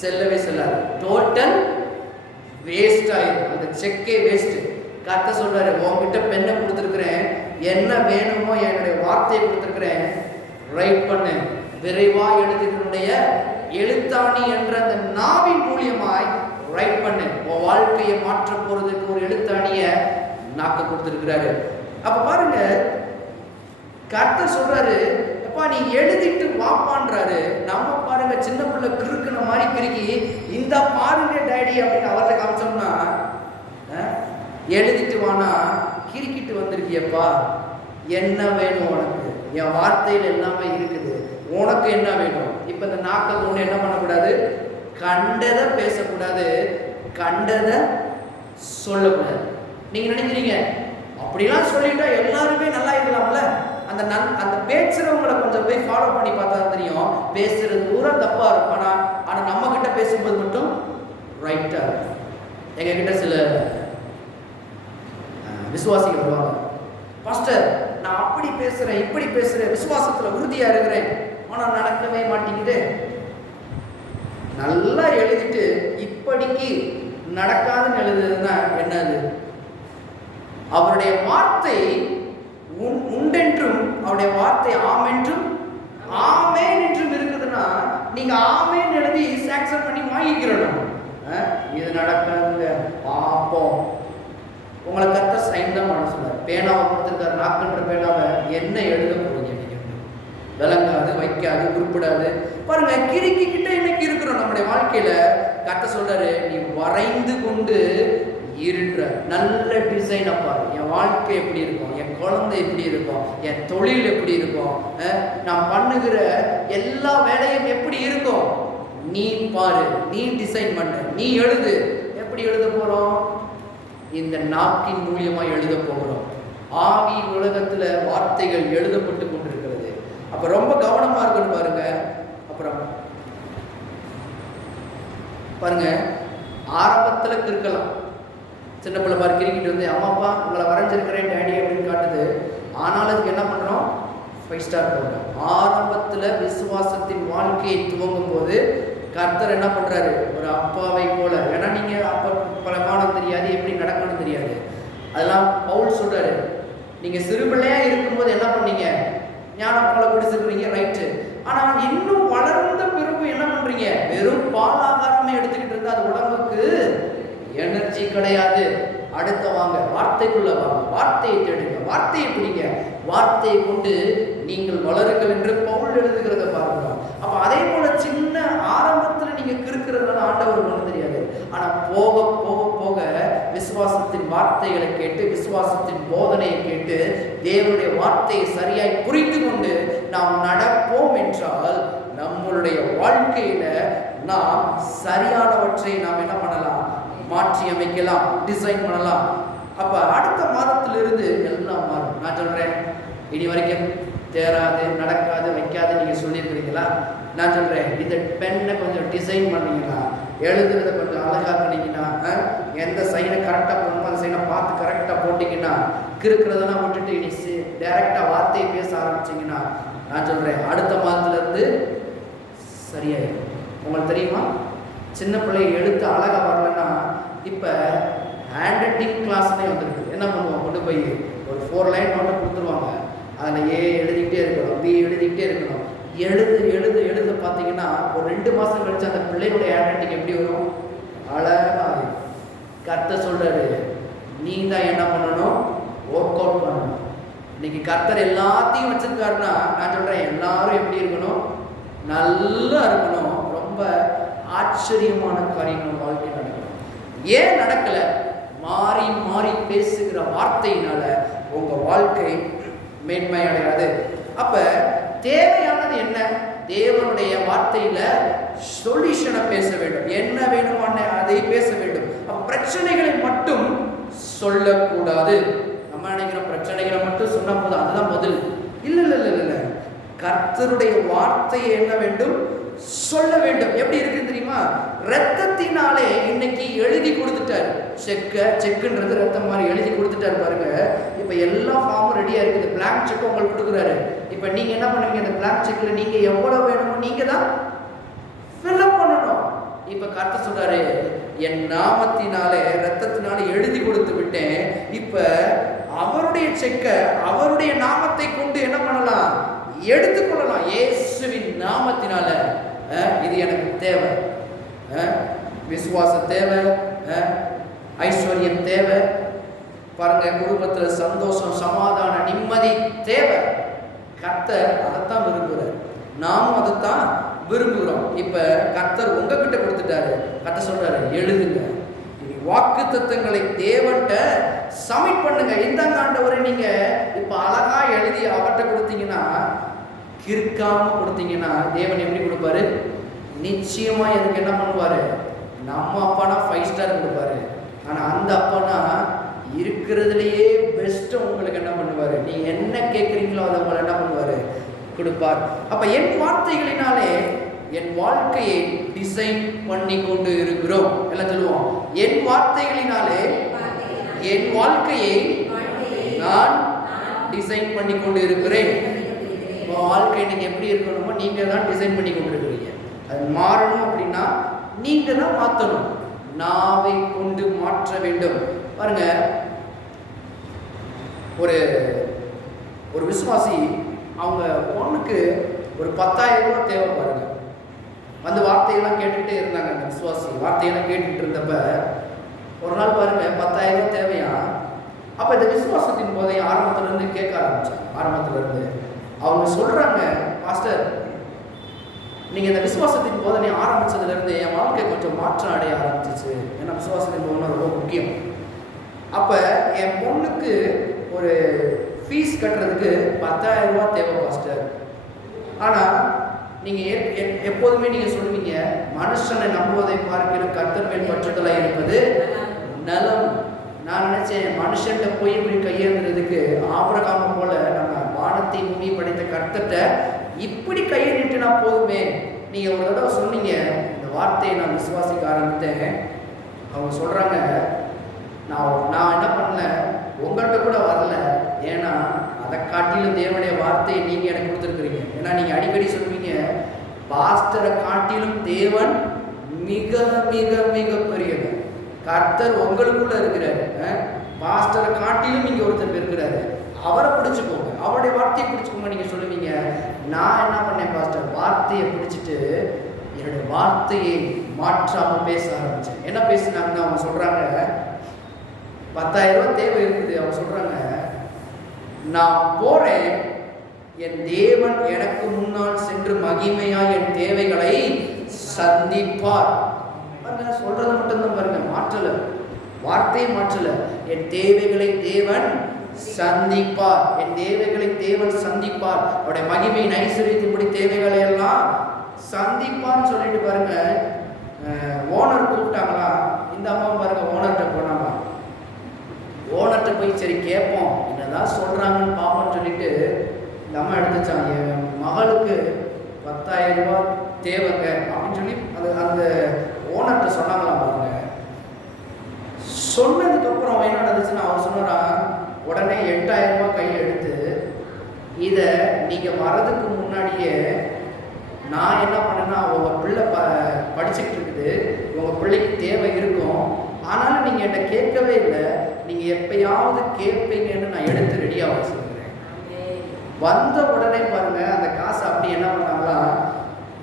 செல்லவே செல்லாது, டோட்டல் வேஸ்ட் ஆயிடும். அந்த செக்கே வேஸ்ட். கர்த்தர் சொல்றாரு, உன்கிட்ட பெண்ணை கொடுத்துருக்கிறேன், என்ன வேணுமோ என்னுடைய வார்த்தையை கொடுத்துருக்கிறேன், ரைட் பண்ணு. விரைவா எழுதுகிறனுடைய எழுத்தாணி என்ற அந்த நாவின் மூலியமாய் ரைட் பண்ணு. உன் வாழ்க்கையை மாற்ற போறதுக்கு ஒரு எழுத்தாணிய நாக்க கொடுத்துருக்கிறாரு. அப்ப பாருங்க, கர்த்தர் சொல்றாரு, அப்பா நீ எழுதிட்டு வாப்பான்றாரு. நம்ம பாருங்க சின்ன பிள்ளை கிறுக்குன மாதிரி கிறுக்கி, இந்த பாருங்க டேடி அப்படின்னு அவர்கிட்ட காமிச்சோம்னா, எழுதிட்டு வானா கிறுக்கிட்டு வந்திருக்கியப்பா, என்ன வேணும் உனக்கு? என் வார்த்தையில் எல்லாமே இருக்குது, உனக்கு என்ன வேணும்? இப்ப இந்த நாக்கை கொண்டு என்ன பண்ணக்கூடாது? கண்டதை பேசக்கூடாது, கண்டதை சொல்லக்கூடாது. நீங்க நினைக்கிறீங்க அப்படிலாம் சொல்லிட்டா எல்லாருமே நல்லா இருக்கலாம்ல? அந்த பேசுறவங்களை கொஞ்சம் போய் ஃபாலோ பண்ணி பார்த்தா தெரியும், பேசுறது பூரா தப்பா இருக்கும். ஆனா நம்ம கிட்ட பேசும்போது மட்டும் ரைட்டா இருக்கும். எங்க கிட்ட சில விசுவாசிகள் வருவாங்க, பாஸ்டர் நான் அப்படி பேசுறேன், இப்படி பேசுறேன், விசுவாசத்துல உறுதியா இருக்கிறேன், ஆனா நடக்கவே மாட்டேங்குது. நல்லா எழுதிட்டு இப்படிக்கு நடக்காதுன்னு எழுதுறதுன்னா என்னது? அவருடைய வார்த்தை உண்டென்றும் அவருடைய வார்த்தை ஆமென்றும் ஆமேன் என்றும் இருக்குதுன்னா நீங்க ஆமேன் எழுதி சாக்சன் பண்ணி வாங்கிக்கிறணும். இது நடக்காதுங்க பாப்போம். உங்களை கத்த சைன் தான் பண்ண சொல்றாரு. பேனாவை கொடுத்துருக்காரு, நாக்குன்ற பேனாவை என்ன எழுத போறீங்க? நீங்க விளங்காது, வைக்காது, உருப்படாது. பாருங்க கிறுக்கிக்கிட்ட இன்னைக்கு இருக்கிறோம் நம்முடைய வாழ்க்கையில. கத்த சொல்றாரு, நீ வரைந்து கொண்டு இருன்ற நல்ல டிசைன் அப்பா, என் வாழ்க்கை எப்படி இருக்கும், என் குழந்தை எப்படி இருக்கும், என் தொழில் எப்படி இருக்கும், நான் பண்ணுகிற எல்லா வேலையும் எப்படி இருக்கும், நீ பாரு, நீ டிசைன் பண்ணு, நீ எழுது. எப்படி எழுத போறோம்? இந்த நாக்கின் மூலியமா எழுத போகிறோம். ஆவி உலகத்துல வார்த்தைகள் எழுதப்பட்டு கொண்டிருக்கிறது. அப்ப ரொம்ப கவனமா இருக்கணும் பாருங்க. அப்புறம் பாருங்க, ஆரம்பத்துல கிறுக்கலாம். சின்ன பிள்ளை பாரு கிரிக்கிட்டு வந்து, அம்மாப்பா உங்களை வரைஞ்சிருக்கிறேன் டேடி அப்படின்னு காட்டுது. ஆனாலும் அதுக்கு என்ன பண்றோம்? 5 ஸ்டார் போடுறோம். ஆரம்பத்துல விசுவாசத்தின் வாழ்க்கையை துவங்கும் போது கர்த்தர் என்ன பண்றாரு? ஒரு அப்பாவை போல. ஏன்னா நீங்க அப்பா பலமானம் தெரியாது, எப்படி நடக்கணும் தெரியாது. அதெல்லாம் பவுல் சொல்றாரு, நீங்க சிறு பிள்ளையா இருக்கும்போது என்ன பண்ணீங்க? ஞானப்பாலை குடிச்சிருக்கிறீங்க, ரைட்டு. ஆனா இன்னும் வளர்ந்த பிறகு என்ன பண்றீங்க? வெறும் பால் ஆகாரமே எடுத்துக்கிட்டு இருந்தா அது உடம்புக்கு எனர்ஜி கிடையாது. அடுத்த வாங்க, வார்த்தைக்குள்ள வாங்க, வார்த்தையை தேடுங்க, வார்த்தையை பிடிங்க, வார்த்தையை கொண்டு நீங்கள் வளருங்கள் என்று பவுல் எழுதுகிறத பாருங்க. அப்ப அதே போல சின்ன ஆரம்பத்துல நீங்க கிறுக்கிறதுனால ஆண்டவர் ஒண்ணு தெரியாது. ஆனா போக போக போக விசுவாசத்தின் வார்த்தைகளை கேட்டு, விசுவாசத்தின் போதனையை கேட்டு, தேவனுடைய வார்த்தையை சரியாய் புரிந்து கொண்டு நாம் நடப்போம் என்றால் நம்மளுடைய வாழ்க்கையில நாம் சரியானவற்றை நாம் என்ன பண்ணலாம்? மாற்றி அமைக்கலாம், டிசைன் பண்ணலாம். அப்ப அடுத்த மாதத்திலிருந்து எல்லாம் மாறும். நான் சொல்றேன், இனி வரைக்கும் தேராது, நடக்காது, வைக்காது நீங்க சொல்லியிருக்கிறீங்களா? நான் சொல்றேன், இந்த பெண்ணை கொஞ்சம் டிசைன் பண்ணீங்கன்னா, எழுதுறத கொஞ்சம் அழகாக்குனீங்கன்னா, எந்த சைனை கரெக்டாக போடணுமோ அந்த சைனை பார்த்து கரெக்டாக போட்டிங்கன்னா, கிறுக்கிறதெல்லாம் விட்டுட்டு இனி டைரக்டாக வார்த்தையை பேச ஆரம்பிச்சிங்கன்னா, நான் சொல்றேன் அடுத்த மாதத்துல இருந்து சரியாயிடும். உங்களுக்கு தெரியுமா, சின்ன பிள்ளை எழுத்து அழகாக வரலன்னா இப்போ ஹேண்ட் ரைட்டிங் கிளாஸ்னே வந்துருக்கு. என்ன பண்ணுவோம், கொண்டு போய் ஒரு 4 லைன் மட்டும் கொடுத்துருவாங்க. அதில் ஏ எழுதிக்கிட்டே இருக்கணும், பி எழுதிக்கிட்டே இருக்கணும். எழுது எழுது எழுத பார்த்தீங்கன்னா ஒரு 2 மாதம் கழிச்சு அந்த பிள்ளையுடைய ஹேண்ட் ரைட்டிங் எப்படி வரும், அழகாக. கர்த்தர் சொல்கிறாரு, நீ தான் என்ன பண்ணணும், ஒர்க் அவுட் பண்ணணும். இன்னைக்கு கர்த்தர் எல்லாத்தையும் வச்சிருக்காருன்னா நான் சொல்கிறேன், எல்லாரும் எப்படி இருக்கணும், நல்லா இருக்கணும். ரொம்ப ஆச்சரியமான காரியங்கள் வாழ்க்கை நடக்கணும். ஏன் நடக்கல, மாறி மாறி பேசுகிற வார்த்தையினால உங்க வாழ்க்கை மேன்மை அடையாது. அப்ப தேவையானது என்ன, தேவனுடைய வார்த்தையில சொல்யூஷனை பேச வேண்டும். என்ன வேணுமான அதை பேச வேண்டும். அப்ப பிரச்சனைகளை மட்டும் சொல்லக்கூடாது. நம்ம நினைக்கிற பிரச்சனைகளை மட்டும் சொன்ன போது அதுதான் பதில். இல்ல இல்ல இல்ல இல்ல, கர்த்தருடைய வார்த்தையை என்ன வேண்டும், சொல்ல வேண்டும். எப்படி இருக்கு தெரியுமா, ரத்தத்தினாலே இன்னைக்கு எழுதி கொடுத்துட்டாரு. செக்குன்றது ரத்தம் மாதிரி எழுதி கொடுத்துட்டாரு பாருங்க. இப்ப எல்லா ஃபார்மும் ரெடியா இருக்குது. பிளாங்க் செக் உங்களுக்கு கொடுக்குறாரு. இப்ப நீங்க என்ன பண்ணுவீங்க, இந்த பிளாங்க் செக்ல நீங்க எவ்வளவு வேணுமோ நீங்க தான் ஃபில்அப் பண்ணணும். இப்ப கர்த்தர் சொல்றாரு, என் நாமத்தினாலே ரத்தத்தினாலே எழுதி கொடுத்து விட்டேன். இப்ப அவருடைய செக்க அவருடைய நாமத்தை கொண்டு என்ன பண்ணலாம், எடுத்துக்கொள்ளலாம். இயேசுவின் நாமத்தினால இது எனக்கு தேவை. விசுவாசம் தேவை, ஐஸ்வர்யம் தேவை, பாருங்க குடும்பத்துல சந்தோஷம், சமாதான, நிம்மதி தேவை. கர்த்தர் அதைத்தான் விரும்புகிறார், நாமும் அதைத்தான் விரும்புகிறோம். இப்ப கர்த்தர் உங்ககிட்ட கொடுத்துட்டாரு. கர்த்தர் சொல்றாரு, எழுதுங்க, வாக்கு தத்தங்களை தேவன்ட்ட சப்மிட் பண்ணுங்க. இந்தாங்க ஆண்டவரே, நீங்க இப்ப அழகா எழுதி அவர்கிட்ட கொடுத்தீங்கன்னா, கிறுக்காம கொடுத்தீங்கன்னா தேவன் எப்படி கொடுப்பாரு, நிச்சயமா எதுக்கு என்ன பண்ணுவாரு, நம்ம அப்பானா 5 ஸ்டார் கொடுப்பாரு. ஆனா அந்த அப்பானா இருக்கிறதுலயே பெஸ்ட் உங்களுக்கு என்ன பண்ணுவாரு, நீ என்ன கேட்குறீங்களோ அதை உங்களை என்ன பண்ணுவாரு, கொடுப்பார். அப்ப என் வார்த்தைகளினாலே என் வாழ்க்கையை டிசைன் பண்ணி கொண்டு இருக்கிறோம். எல்லாம் சொல்லுவோம், என் வார்த்தைகளினாலே என் வாழ்க்கையை நான் டிசைன் பண்ணி கொண்டு இருக்கிறேன். வாழ்க்கை இன்னைக்கு எப்படி இருக்கணுமோ நீங்க தான் டிசைன் பண்ணி கொண்டு இருக்கிறீங்க. அது மாறணும் அப்படின்னா நீங்க தான் மாற்றணும். நாவை கொண்டு மாற்ற வேண்டும். பாருங்க, ஒரு விசுவாசி அவங்க பொண்ணுக்கு ஒரு 10,000 ரூபாய் தேவை. பாருங்க, வந்து வார்த்தையெல்லாம் கேட்டுக்கிட்டே இருந்தாங்க. அந்த விசுவாசி வார்த்தையெல்லாம் கேட்டுக்கிட்டு இருந்தப்ப ஒரு நாள் பாருங்க 10,000 ரூபாய் தேவையா. அப்ப இந்த விசுவாசத்தின் போதை ஆரம்பத்துல இருந்து கேட்க ஆரம்பிச்சாங்க. ஆரம்பத்துல இருந்து அவங்க சொல்றாங்க, பாஸ்டர் நீங்க இந்த விசுவாசத்தின் போதனை ஆரம்பிச்சதுல இருந்து என் வாழ்க்கை கொஞ்சம் மாற்றம் அடைய ஆரம்பிச்சிச்சு. ஏன்னா விசுவாசத்தின் போதனை ரொம்ப முக்கியம். அப்ப என் பொண்ணுக்கு ஒரு ஃபீஸ் கட்டுறதுக்கு 10,000 ரூபாய் தேவை பாஸ்டர். ஆனா நீங்க எப்போதுமே நீங்க சொல்லுவீங்க, மனுஷனை நம்புவதை பார்க்கிற கர்த்தர் மேல் பற்றுதலாக இருப்பது நலம். நான் நினைச்சேன், மனுஷன்கிட்ட போய் இப்படி கையேந்துறதுக்கு ஆபிரகாமை போல நம்ம வானத்தை பூமி படைத்த கர்த்தர்கிட்ட இப்படி கையை நிட்டுனா போதுமே. நீங்க ஒரு தடவை சொன்னீங்க, இந்த வார்த்தையை நான் விசுவாசிக்க ஆரம்பித்தேன். அவங்க சொல்றாங்க, நான் என்ன பண்ணல, உங்கள்கிட்ட கூட வரல. ஏன்னா அதை காட்டிலும் தேவனுடைய வார்த்தையை நீங்க எனக்கு கொடுத்துருக்குறீங்க. ஏன்னா நீங்க அடிக்கடி சொல்லுவீங்க, பாஸ்டரை காட்டிலும் தேவன் மிக மிக மிக பெரியவர். கர்த்தர் உங்களுக்குள்ள இருக்கிறாரு. பாஸ்டரை காட்டிலும் இங்க ஒருத்தர் இருக்கிறாரு, அவரை பிடிச்சுக்கோங்க, அவருடைய வார்த்தையை பிடிச்சுக்கோங்க. நீங்க சொல்லுவீங்க, நான் என்ன பண்ணேன் பாஸ்டர், வார்த்தையை பிடிச்சிட்டு என்னுடைய வார்த்தையை மாற்றாம பேச ஆரம்பிச்சேன். என்ன பேசினாங்கன்னா அவங்க சொல்றாங்க, 10,000 ரூபாய் தேவை இருக்குது. அவங்க சொல்றாங்க, நான் போறேன், என் தேவன் எனக்கு முன்னால் சென்று மகிமையா என் தேவைகளை சந்திப்பார். சொல்றது மட்டும்தான் பாருங்க, மாற்றல, வார்த்தையை மாற்றல. என் தேவைகளை தேவன் சந்திப்பார், என் தேவைகளை தேவன் சந்திப்பார். அவருடைய மகிமையின் ஐஸ்வர்யத்தின்படி தேவைகளை எல்லாம் சந்திப்பான்னு சொல்லிட்டு பாருங்க. ஓனர் கூப்பிட்டாங்களா, இந்த அம்மா பாருங்க ஓனர்கிட்ட போனாங்களா. ஓனர்கிட்ட போய் சரி கேட்போம், என்னதான் சொல்றாங்கன்னு பார்ப்போம்னு சொல்லிட்டு இந்த அம்மா எடுத்துச்சான், என் மகளுக்கு 10,000 ரூபாய் தேவைங்க அப்படின்னு சொல்லி அந்த ஓனர்கிட்ட சொன்னாங்களாம். பாருங்க, சொன்னதுக்கு அப்புறம் என்ன நடந்துச்சுன்னா அவர் சொன்னாரா, உடனே 8,000 ரூபாய் கையில் எடுத்து, இதை நீங்க வரதுக்கு முன்னாடியே நான் என்ன பண்ணேன்னா பண்ணாங்கன்னா உங்கள் பிள்ளை படிச்சுட்டு இருக்குது, உங்கள் பிள்ளைக்கு தேவை இருக்கும், ஆனாலும் நீங்கள் என்கிட்ட கேட்கவே இல்லை, நீங்கள் எப்பயாவது கேட்பீங்கன்னு நான் எடுத்து ரெடியாக வச்சுருக்கிறேன். வந்த உடனே பாருங்கள் அந்த காசை அப்படி என்ன பண்ணாங்களா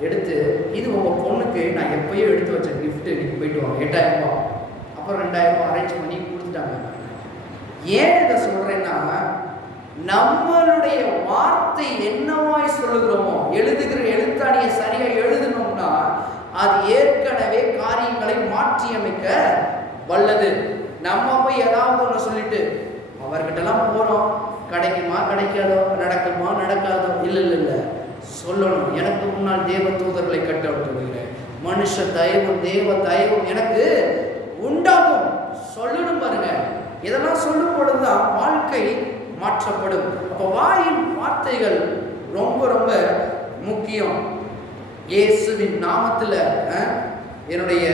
எடுத்து, இது உங்கள் பொண்ணுக்கு நான் எப்பயோ எடுத்து வச்சேன் கிஃப்ட்டு, நீங்கள் போயிட்டு வாங்க 8000 ரூபா, அப்புறம் 2000 ரூபா அரேஞ்ச் பண்ணி கொடுத்துட்டாங்க. ஏன் இதை சொல்கிறேன்னா, நம்மளுடைய வார்த்தை என்னவாய் சொல்லுகிறோமோ, எழுதுகிற எழுத்தாணியை சரியாக எழுதணும்னா அது ஏற்கனவே காரியங்களை மாற்றி அமைக்க வல்லது. நம்ம போய் ஏதாவது ஒன்று சொல்லிட்டு அவர்கிட்டலாம் போகிறோம், கிடைக்குமா கிடைக்காதோ, நடக்குமா நடக்காதோ, இல்லை இல்லை இல்லை சொல்லணும். எனக்கு முன்னால் தேவ தூதர்களை கட்டவிட்டுகிறேன், மனுஷ தயவும் தேவ தயவும் எனக்கு உண்டாகும் சொல்லணும். பாருங்க, இதெல்லாம் சொல்லும் பொழுதுதான் வாழ்க்கை மாற்றப்படும். அப்போ வாயின் வார்த்தைகள் ரொம்ப ரொம்ப முக்கியம். இயேசுவின் நாமத்தில் என்னுடைய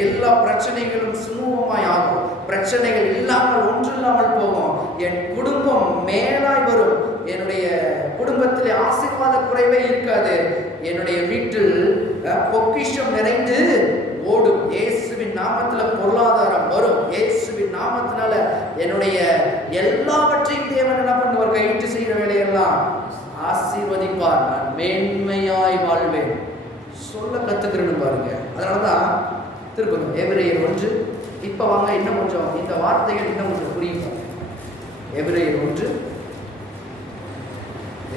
எல்லா பிரச்சனைகளும் சுமூகமாய் ஆகும், பிரச்சனைகள் இல்லாமல் ஒன்று இல்லாமல் போகும், என் குடும்பம் மேலாய் வரும், என்னுடைய குடும்பத்திலே ஆசீர்வாத குறைவே இருக்காது, என்னுடைய வீட்டில் பொக்கிஷம் நிறைந்து ஓடும். இயேசுவின் நாமத்தில் பொருளாதாரம் வரும். இயேசுவின் நாமத்தினால என்னுடைய எல்லாவற்றையும் தேவன் என்ன பண்ணுவார், கையிட்டு செய்கிற வேலையெல்லாம் ஆசீர்வதிப்பார். நான் மேன்மையாய் வாழ்வேன் சொல்ல கத்துக்கிறேன்னு பாருங்க. அதனாலதான் திருப்பதி எபிரேயர் 1. இப்ப வாங்க இன்னும் கொஞ்சம் இந்த வார்த்தைகள் இன்னும் கொஞ்சம் புரியும். எபிரேயர் 1,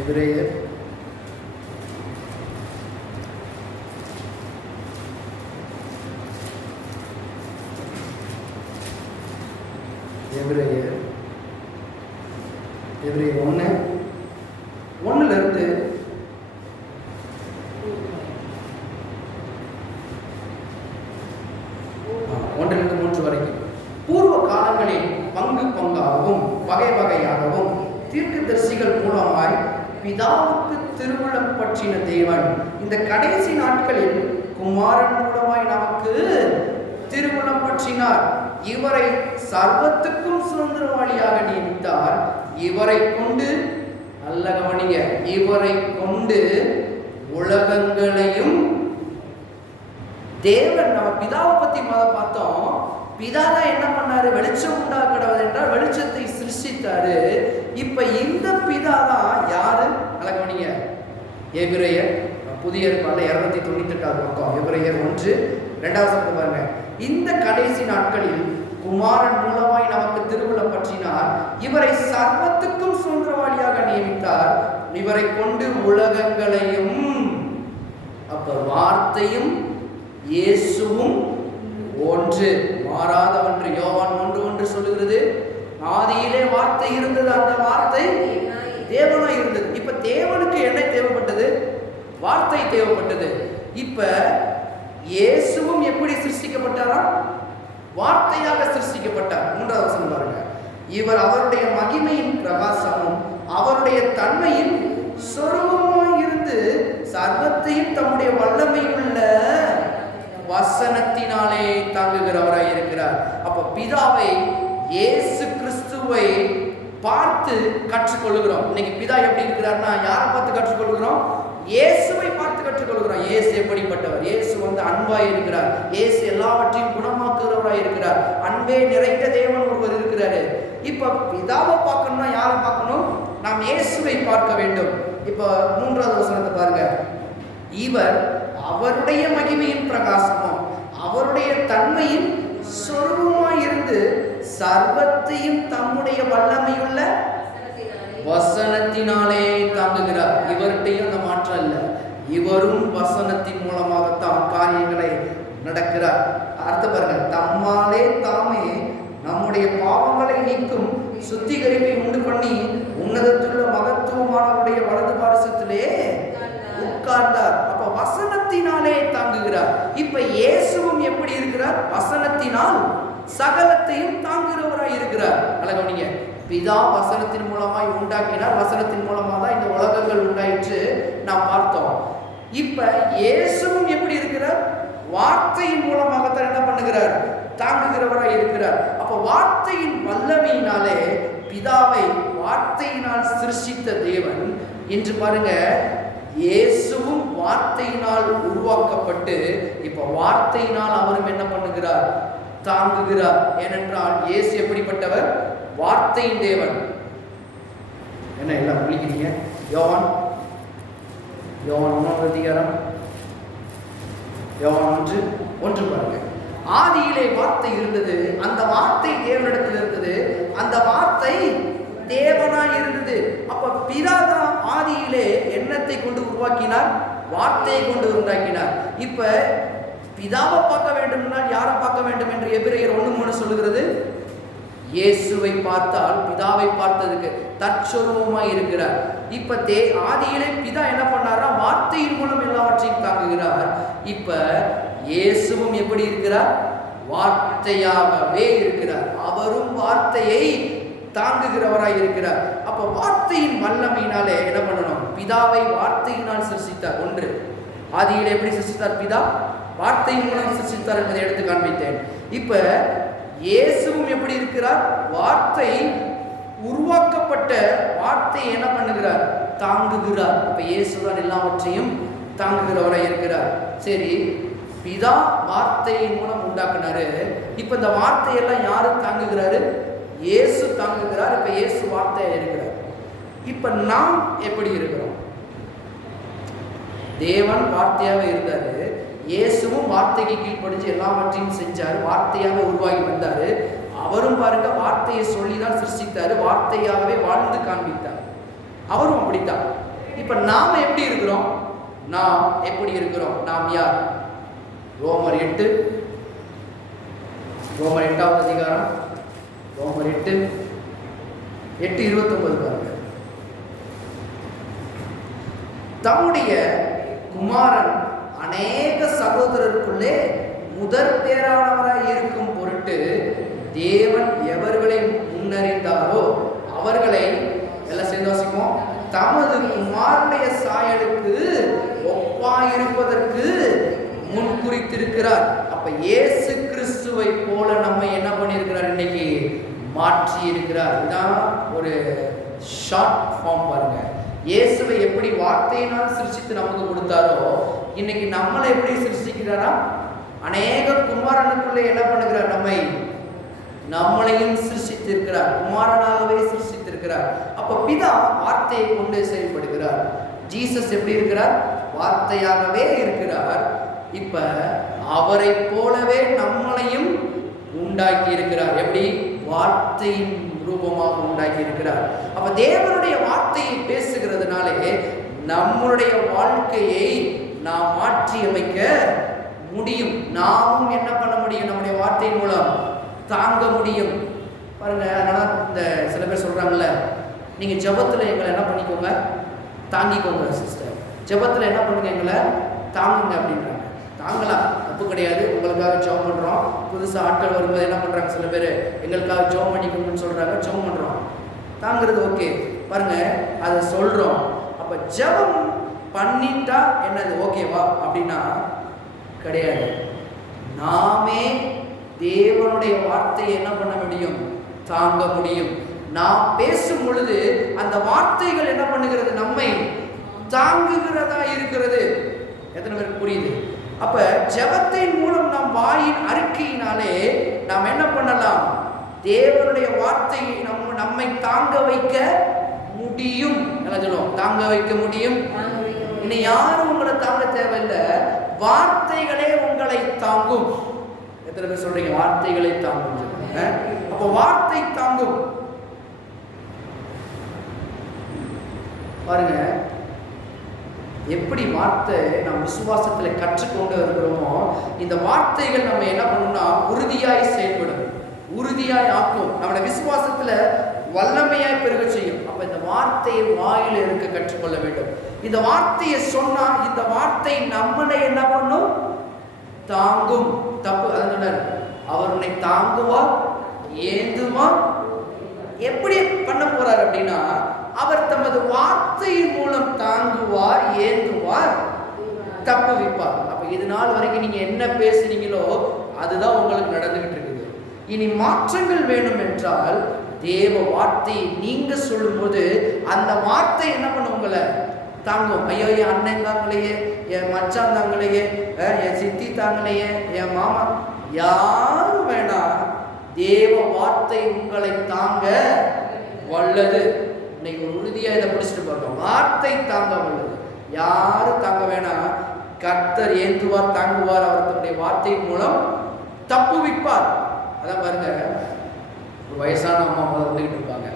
எபிரேயர் 1:1 3 வரைக்கும். பூர்வ காலங்களில் பங்கு பங்காகவும் வகை வகையாகவும் தீர்க்கதரிசிகள் மூலமாய் பிதாவுக்கு திருவுளம் பற்றின தேவன் இந்த கடைசி நாட்களில் குமாரன் மூலமாய் நமக்கு திருவுளம் பற்றினார். இவரை சர்வத்துக்கும் சுதந்திரவாளியாக நியமித்தார். இவரை கொண்டு, நல்ல கவனிங்க, இவரை கொண்டு உலகங்களையும் தேவன், நம்ம பிதாவை பத்தி பார்த்தோம். பிதா தான் என்ன பண்ணாரு, வெளிச்சம் உண்டாக்கடவது என்றால் வெளிச்சத்தை சிருஷ்டித்தாரு. இப்ப இந்த பிதா தான் யாரு, நல்ல கவனிங்க, எபிரேயர் புதிய ஏற்பாடுல 298 பக்கம் எபிரேயர் 1:2 பாருங்க. இந்த கடைசி நாட்களில் குமாரன் மூலமாய் நமக்கு திருவுளம் பற்றினார். இவரை சர்வத்துக்கும் சுதந்திரவாளியாக நியமித்தார். இவரை கொண்டு உலகங்களையும், அப்ப வார்த்தையும் இயேசுவும் ஒன்று, மாறாத ஒன்று. யோவான் 1:1 சொல்லுகிறது, ஆதியிலே வார்த்தை இருந்தது, அந்த வார்த்தை தேவனாய் இருந்தது. இப்ப தேவனுக்கு என்ன தேவைப்பட்டது, வார்த்தை தேவைப்பட்டது. இப்ப இயேசுவும் எப்படி சிருஷ்டிக்கப்பட்டாரா, வார்த்தையாக சிருஷ்டிக்கப்பட்டார். 3வது வசனம் பாருங்க. இவர் அவருடைய மகிமையின் பிரகாசமும் அவருடைய தன்மையின் சொரூபமாய் இருந்து சர்வத்தையும் தம்முடைய வல்லமையுள்ள வசனத்தினாலே தாங்குகிறவராய் இருக்கிறார். அப்ப பிதாவை, இயேசு கிறிஸ்துவை பார்த்து கற்றுக்கொள்கிறோம். இன்னைக்கு பிதா எப்படி இருக்கிறார்னா, யாரை பார்த்து கற்றுக்கொள்கிறோம், இயேசுவை பார்த்து கற்றுக்கொள்கிறோம். இயேசு எப்படிப்பட்டவர், இயேசு அன்பாய் இருக்கிறார், இயேசு எல்லாவற்றையும் குணமாக்குகிறவராய் இருக்கிறார், அன்பே நிறைந்த தேவன் ஒருவர் இருக்கிறாரு. இப்ப பிதாவை பார்க்கணும்னா யாரை பார்க்கணும், நாம் இயேசுவை பார்க்க வேண்டும். இப்ப 3வது வசனத்தை பாருங்க. இவர் அவருடைய மகிமையின் பிரகாசமும் அவருடைய தன்மையின் சொரூபமாய் இருந்து சர்வத்தையும் தம்முடைய வல்லமையுள்ள வசனத்தினாலே தாங்குகிறார். இவர்கிட்டையும் அந்த மாற்றம் இல்லை, இவரும் வசனத்தின் மூலமாகத்தான் காரியங்களை நடக்கிறார். அர்த்தம் பாருங்க, தம்மாலே தாமே நம்முடைய பாவங்களை நீக்கும் சுத்திகரிப்பை உண்டு பண்ணி உன்னதத்துள்ள மகத்துவமானவருடைய வலது பாரசத்திலே உட்கார்ந்தார். அப்ப வசனத்தினாலே தாங்குகிறார். இப்ப இயேசுவும் எப்படி இருக்கிறார், வசனத்தினால் சகலத்தையும் தாங்குகிறவராய் இருக்கிறார். அழகவனிங்க, பிதா வசனத்தின் மூலமாய் உண்டாக்கினார், வசனத்தின் மூலமாக தான் இந்த உலகங்கள் உண்டாயிற்று நாம் பார்த்தோம். இப்ப இயேசுவும் எப்படி இருக்கிறார், வார்த்தையின் மூலமாகத்தான் என்ன பண்ணுகிறார், தாங்குகிறவராய் இருக்கிறார். அப்ப வார்த்தையின் வல்லமையினாலே பிதாவை வார்த்தையினால் சிருஷ்டித்த தேவன் இன்று பாருங்க, இயேசுவும் வார்த்தையினால் உருவாக்கப்பட்டு இப்ப வார்த்தையினால் அவரும் என்ன பண்ணுகிறார்? தாங்குகிறார். ஏனென்றால் இயேசு எப்படிப்பட்டவர்? வார்த்தையின் தேவன். என்ன எல்லாம் விழிக்கிறீங்க? யோவான் 1 அதிகாரம் யோவான் 1 பாருங்க. ஆதியிலே வார்த்தை இருந்தது, அந்த வார்த்தை தேவனிடத்தில் இருந்தது, அந்த வார்த்தை தேவனாய் இருந்தது. அப்ப பிதாதான் ஆதியிலே எண்ணத்தை கொண்டு உருவாக்கினார், வார்த்தையை கொண்டு உண்டாக்கினார். இப்ப பிதாவை பார்க்க வேண்டும்னா யாரை பார்க்க வேண்டும் என்று எபிரேயர் 1:3 சொல்லுகிறது? இயேசுவை பார்த்தால் பிதாவை பார்த்ததுக்கு தற்சொருவமாய் இருக்கிறார். இப்ப ஆதியிலே பிதா என்ன பண்ணாரா? வார்த்தையின் மூலம் எல்லாவற்றையும் தாங்குகிறார். இப்ப இயேசுவும் எப்படி இருக்கிறார்? வார்த்தையாகவே இருக்கிறார். அவரும் வார்த்தையை தாங்குகிறவராய் இருக்கிறார். அப்ப வார்த்தையின் வல்லமையினாலே என்ன பண்ணணும்? பிதாவை வார்த்தையினால் சிருஷ்டித்தார். 1 ஆதியிலே எப்படி சிருஷ்டித்தார்? பிதா வார்த்தையின் மூலம் சிருஷ்டித்தார் என்பதை எடுத்து காண்பித்தேன். இப்ப இயேசுவும் எப்படி இருக்கிறார்? வார்த்தை உருவாக்கப்பட்ட வார்த்தை என்ன பண்ணுகிறார்? தாங்குகிறார். இப்ப இயேசுதான் எல்லாவற்றையும் தாங்குகிறவராய் இருக்கிறார். சரி, பிதா வார்த்தையின் மூலம் உண்டாக்குனாரு. இப்ப இந்த வார்த்தையெல்லாம் யாரு தாங்குகிறாரு? இயேசு தாங்குகிறார். இப்ப இயேசு வார்த்தையா இருக்கிறார். இப்ப நாம் எப்படி இருக்கிறோம்? தேவன் வார்த்தையாக இருந்தாரு, இயேசுவும் வார்த்தைக்கு கீழ்ப்படிச்சு எல்லாவற்றையும் செஞ்சாரு, வார்த்தையாக உருவாகி வந்தாரு. அவரும் பாருங்க வார்த்தையை சொல்லிதான் சிருஷ்டித்தாரு, வார்த்தையாகவே வாழ்ந்து காண்பித்தார். அவரும் அப்படித்தான். இப்ப நாம எப்படி இருக்கிறோம்? நாம் எப்படி இருக்கிறோம்? நாம் யார்? ரோமர் 8வது அதிகாரம், ரோமர் 8:29 பாருங்க. தம்முடைய குமாரன் அநேக சகோதரருக்குள்ளே முதற் பேரானவராய் இருக்கும் பொருட்டு தேவன் எவர்களை முன்னறிந்தாரோ அவர்களை எல்லாம் சேர்ந்து வாசிப்போம். தமது குமாரனுடைய சாயலுக்கு ஒப்பாயிருப்பதற்கு முன்குறித்திருக்கிறார். அப்ப இயேசு கிறிஸ்துவை போல நம்ம என்ன பண்ணியிருக்கிறார்? இன்னைக்கு மாற்றி இருக்கிறார். இதுதான் ஒரு ஷார்ட் ஃபார்ம் பாருங்க. இயேசுவை எப்படி வார்த்தையினால் சிருஷ்டித்து நமக்கு கொடுத்தாரோ இன்னைக்கு நம்மளை எப்படி சிருஷ்டிக்கிறாரா? அநேக குமாரனுக்குள்ளே என்ன பண்ணுகிறார்? நம்மளையும் சிருஷ்டித்திருக்கிறார், குமாரனாகவே சிருஷ்டித்திருக்கிறார். அப்ப பிதா வார்த்தையை கொண்டு செயல்படுகிறார். ஜீசஸ் எப்படி இருக்கிறார்? வார்த்தையாகவே இருக்கிறார். இப்ப அவரை போலவே நம்மளையும் உண்டாக்கி இருக்கிறார். எப்படி? வார்த்தையின் ரூபமாக உண்டாக்கி இருக்கிறார். அப்ப தேவனுடைய வார்த்தையை பேசுகிறதுனாலே நம்முடைய வாழ்க்கையை நாம் மாற்றி அமைக்க முடியும். நாமும் என்ன பண்ண முடியும்? நம்முடைய வார்த்தையின் மூலம் தாங்க முடியும். பாருங்க, அதனால இந்த சில பேர் சொல்றாங்கல்ல, நீங்க ஜெபத்துல எங்களை என்ன பண்ணிக்கோங்க? தாங்கிக்கோங்க சிஸ்டர். ஜெபத்துல என்ன பண்ணுங்க? எங்களை தாங்குங்க அப்படின்றாங்க. தாங்கலாம், தப்பு கிடையாது. உங்களுக்காக ஜெபம் பண்றோம். புதுசா ஆட்கள் வரும்போது என்ன பண்றாங்க? சில பேர் எங்களுக்காக ஜெபம் பண்ணிக்கோங்கன்னு சொல்றாங்க. ஜெபம் பண்றோம், தாங்கிறது ஓகே. பாருங்க, அதை சொல்றோம். அப்ப ஜெபம் பண்ணிட்டா என்னது ஓகேவா அப்படின்னா கிடையாது. நாமே தேவனுடைய வார்த்தையை என்ன பண்ண முடியும்? தாங்க முடியும். நாம் பேசும் பொழுது அந்த வார்த்தைகள் என்ன பண்ணுகிறது? நம்மை தாங்குகிறதா இருக்கிறது. எத்தனை பேருக்கு புரியுது? அப்ப ஜெபத்தின் மூலம் நாம் வாயின் அறிக்கையினாலே நாம் என்ன பண்ணலாம்? தேவனுடைய வார்த்தையை நம்மை தாங்க வைக்க முடியும். என்ன சொல்லுவோம்? தாங்க வைக்க முடியும். இன்னும் யாரும் உங்களை தாங்க தேவையில்லை, வார்த்தைகளே உங்களை தாங்கும். எத்தனை பேர் சொல்றீங்க? வார்த்தைகளை தாங்கும். அப்ப வார்த்தை தாங்கும். பாருங்க, எப்படி வார்த்தை நாம் விசுவாசத்துல கற்றுக்கொண்டு இருக்கிறோமோ இந்த வார்த்தைகள் நம்ம என்ன பண்ணணும்னா உறுதியாய் செயல்படும், உறுதியாய் ஆக்கும், நம்மளோட விசுவாசத்துல வல்லமையாய் பெருக செய்யும். அப்ப இந்த வார்த்தையை வாயில இருக்க கற்றுக்கொள்ள வேண்டும். இந்த வார்த்தையை சொன்னா இந்த வார்த்தை நம்மளை என்ன பண்ணும்? தாங்கும். தப்பு அதனால அவர் உன்னை தாங்குவார், ஏந்துவார். எப்படி பண்ண போறார் அப்படின்னா அவர் தமது வார்த்தையின் மூலம் தாங்குவார், ஏந்துவார், தப்புவிப்பார். அப்ப இது நாள் வரைக்கும் நீங்க என்ன பேசுனீங்களோ அதுதான் உங்களுக்கு நடந்துகிட்டு இருக்குது. இனி மாற்றங்கள் வேணும் என்றால் தேவ வார்த்தையை நீங்க சொல்லும் போது அந்த வார்த்தை என்ன பண்ணும்? உங்களை தாங்கும். ஐயோ, என் அண்ணன் தாங்களையே, என் மச்சான் தாங்களையே, என் சித்தி தாங்களையே, என் மாமா, யாரும் வேணாம். தேவ வார்த்தை உங்களை தாங்க வல்லது. இன்னைக்கு ஒரு உறுதியா இதை பிடிச்சிட்டு பார்க்கணும். வார்த்தை தாங்க வல்லது. யாரும் தாங்க வேணாம். கர்த்தர் ஏந்துவார், தாங்குவார். அவர் தன்னுடைய வார்த்தையின் மூலம் தப்புவிப்பார். அதான் பாருங்க, ஒரு வயசான அம்மா வந்துகிட்டு இருப்பாங்க.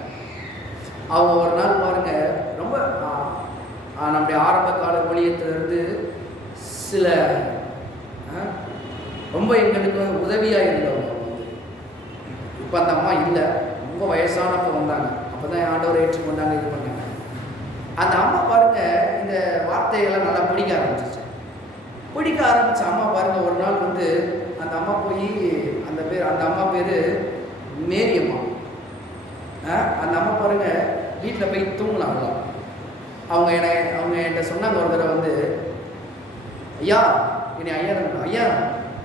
அவங்க ஒரு நாள் பாருங்க, ரொம்ப நம்முடைய ஆரம்ப கால ஊழியத்திலிருந்து சில ரொம்ப எங்களுக்கு உதவியாக இருந்தவங்க வந்து இப்போ அந்த அம்மா இல்லை, ரொம்ப வயசானப்போ வந்தாங்க. அப்போ தான் ஆண்டவரை ஏற்றுக்கொண்டாங்க, இது பண்ணாங்க. அந்த அம்மா பாருங்க இந்த வார்த்தையெல்லாம் நல்லா பிடிக்க ஆரம்பிச்சிச்சு. பிடிக்க ஆரம்பித்த அம்மா பாருங்க, ஒரு நாள் வந்து அந்த அம்மா போய் அந்த அம்மா பேர் மேரி அம்மா. அந்த அம்மா பாருங்க வீட்டில் போய் தூங்கலாம். அவங்க என்கிட்ட சொன்னாங்க ஒரு தடவை வந்து, ஐயா என்னை ஐயா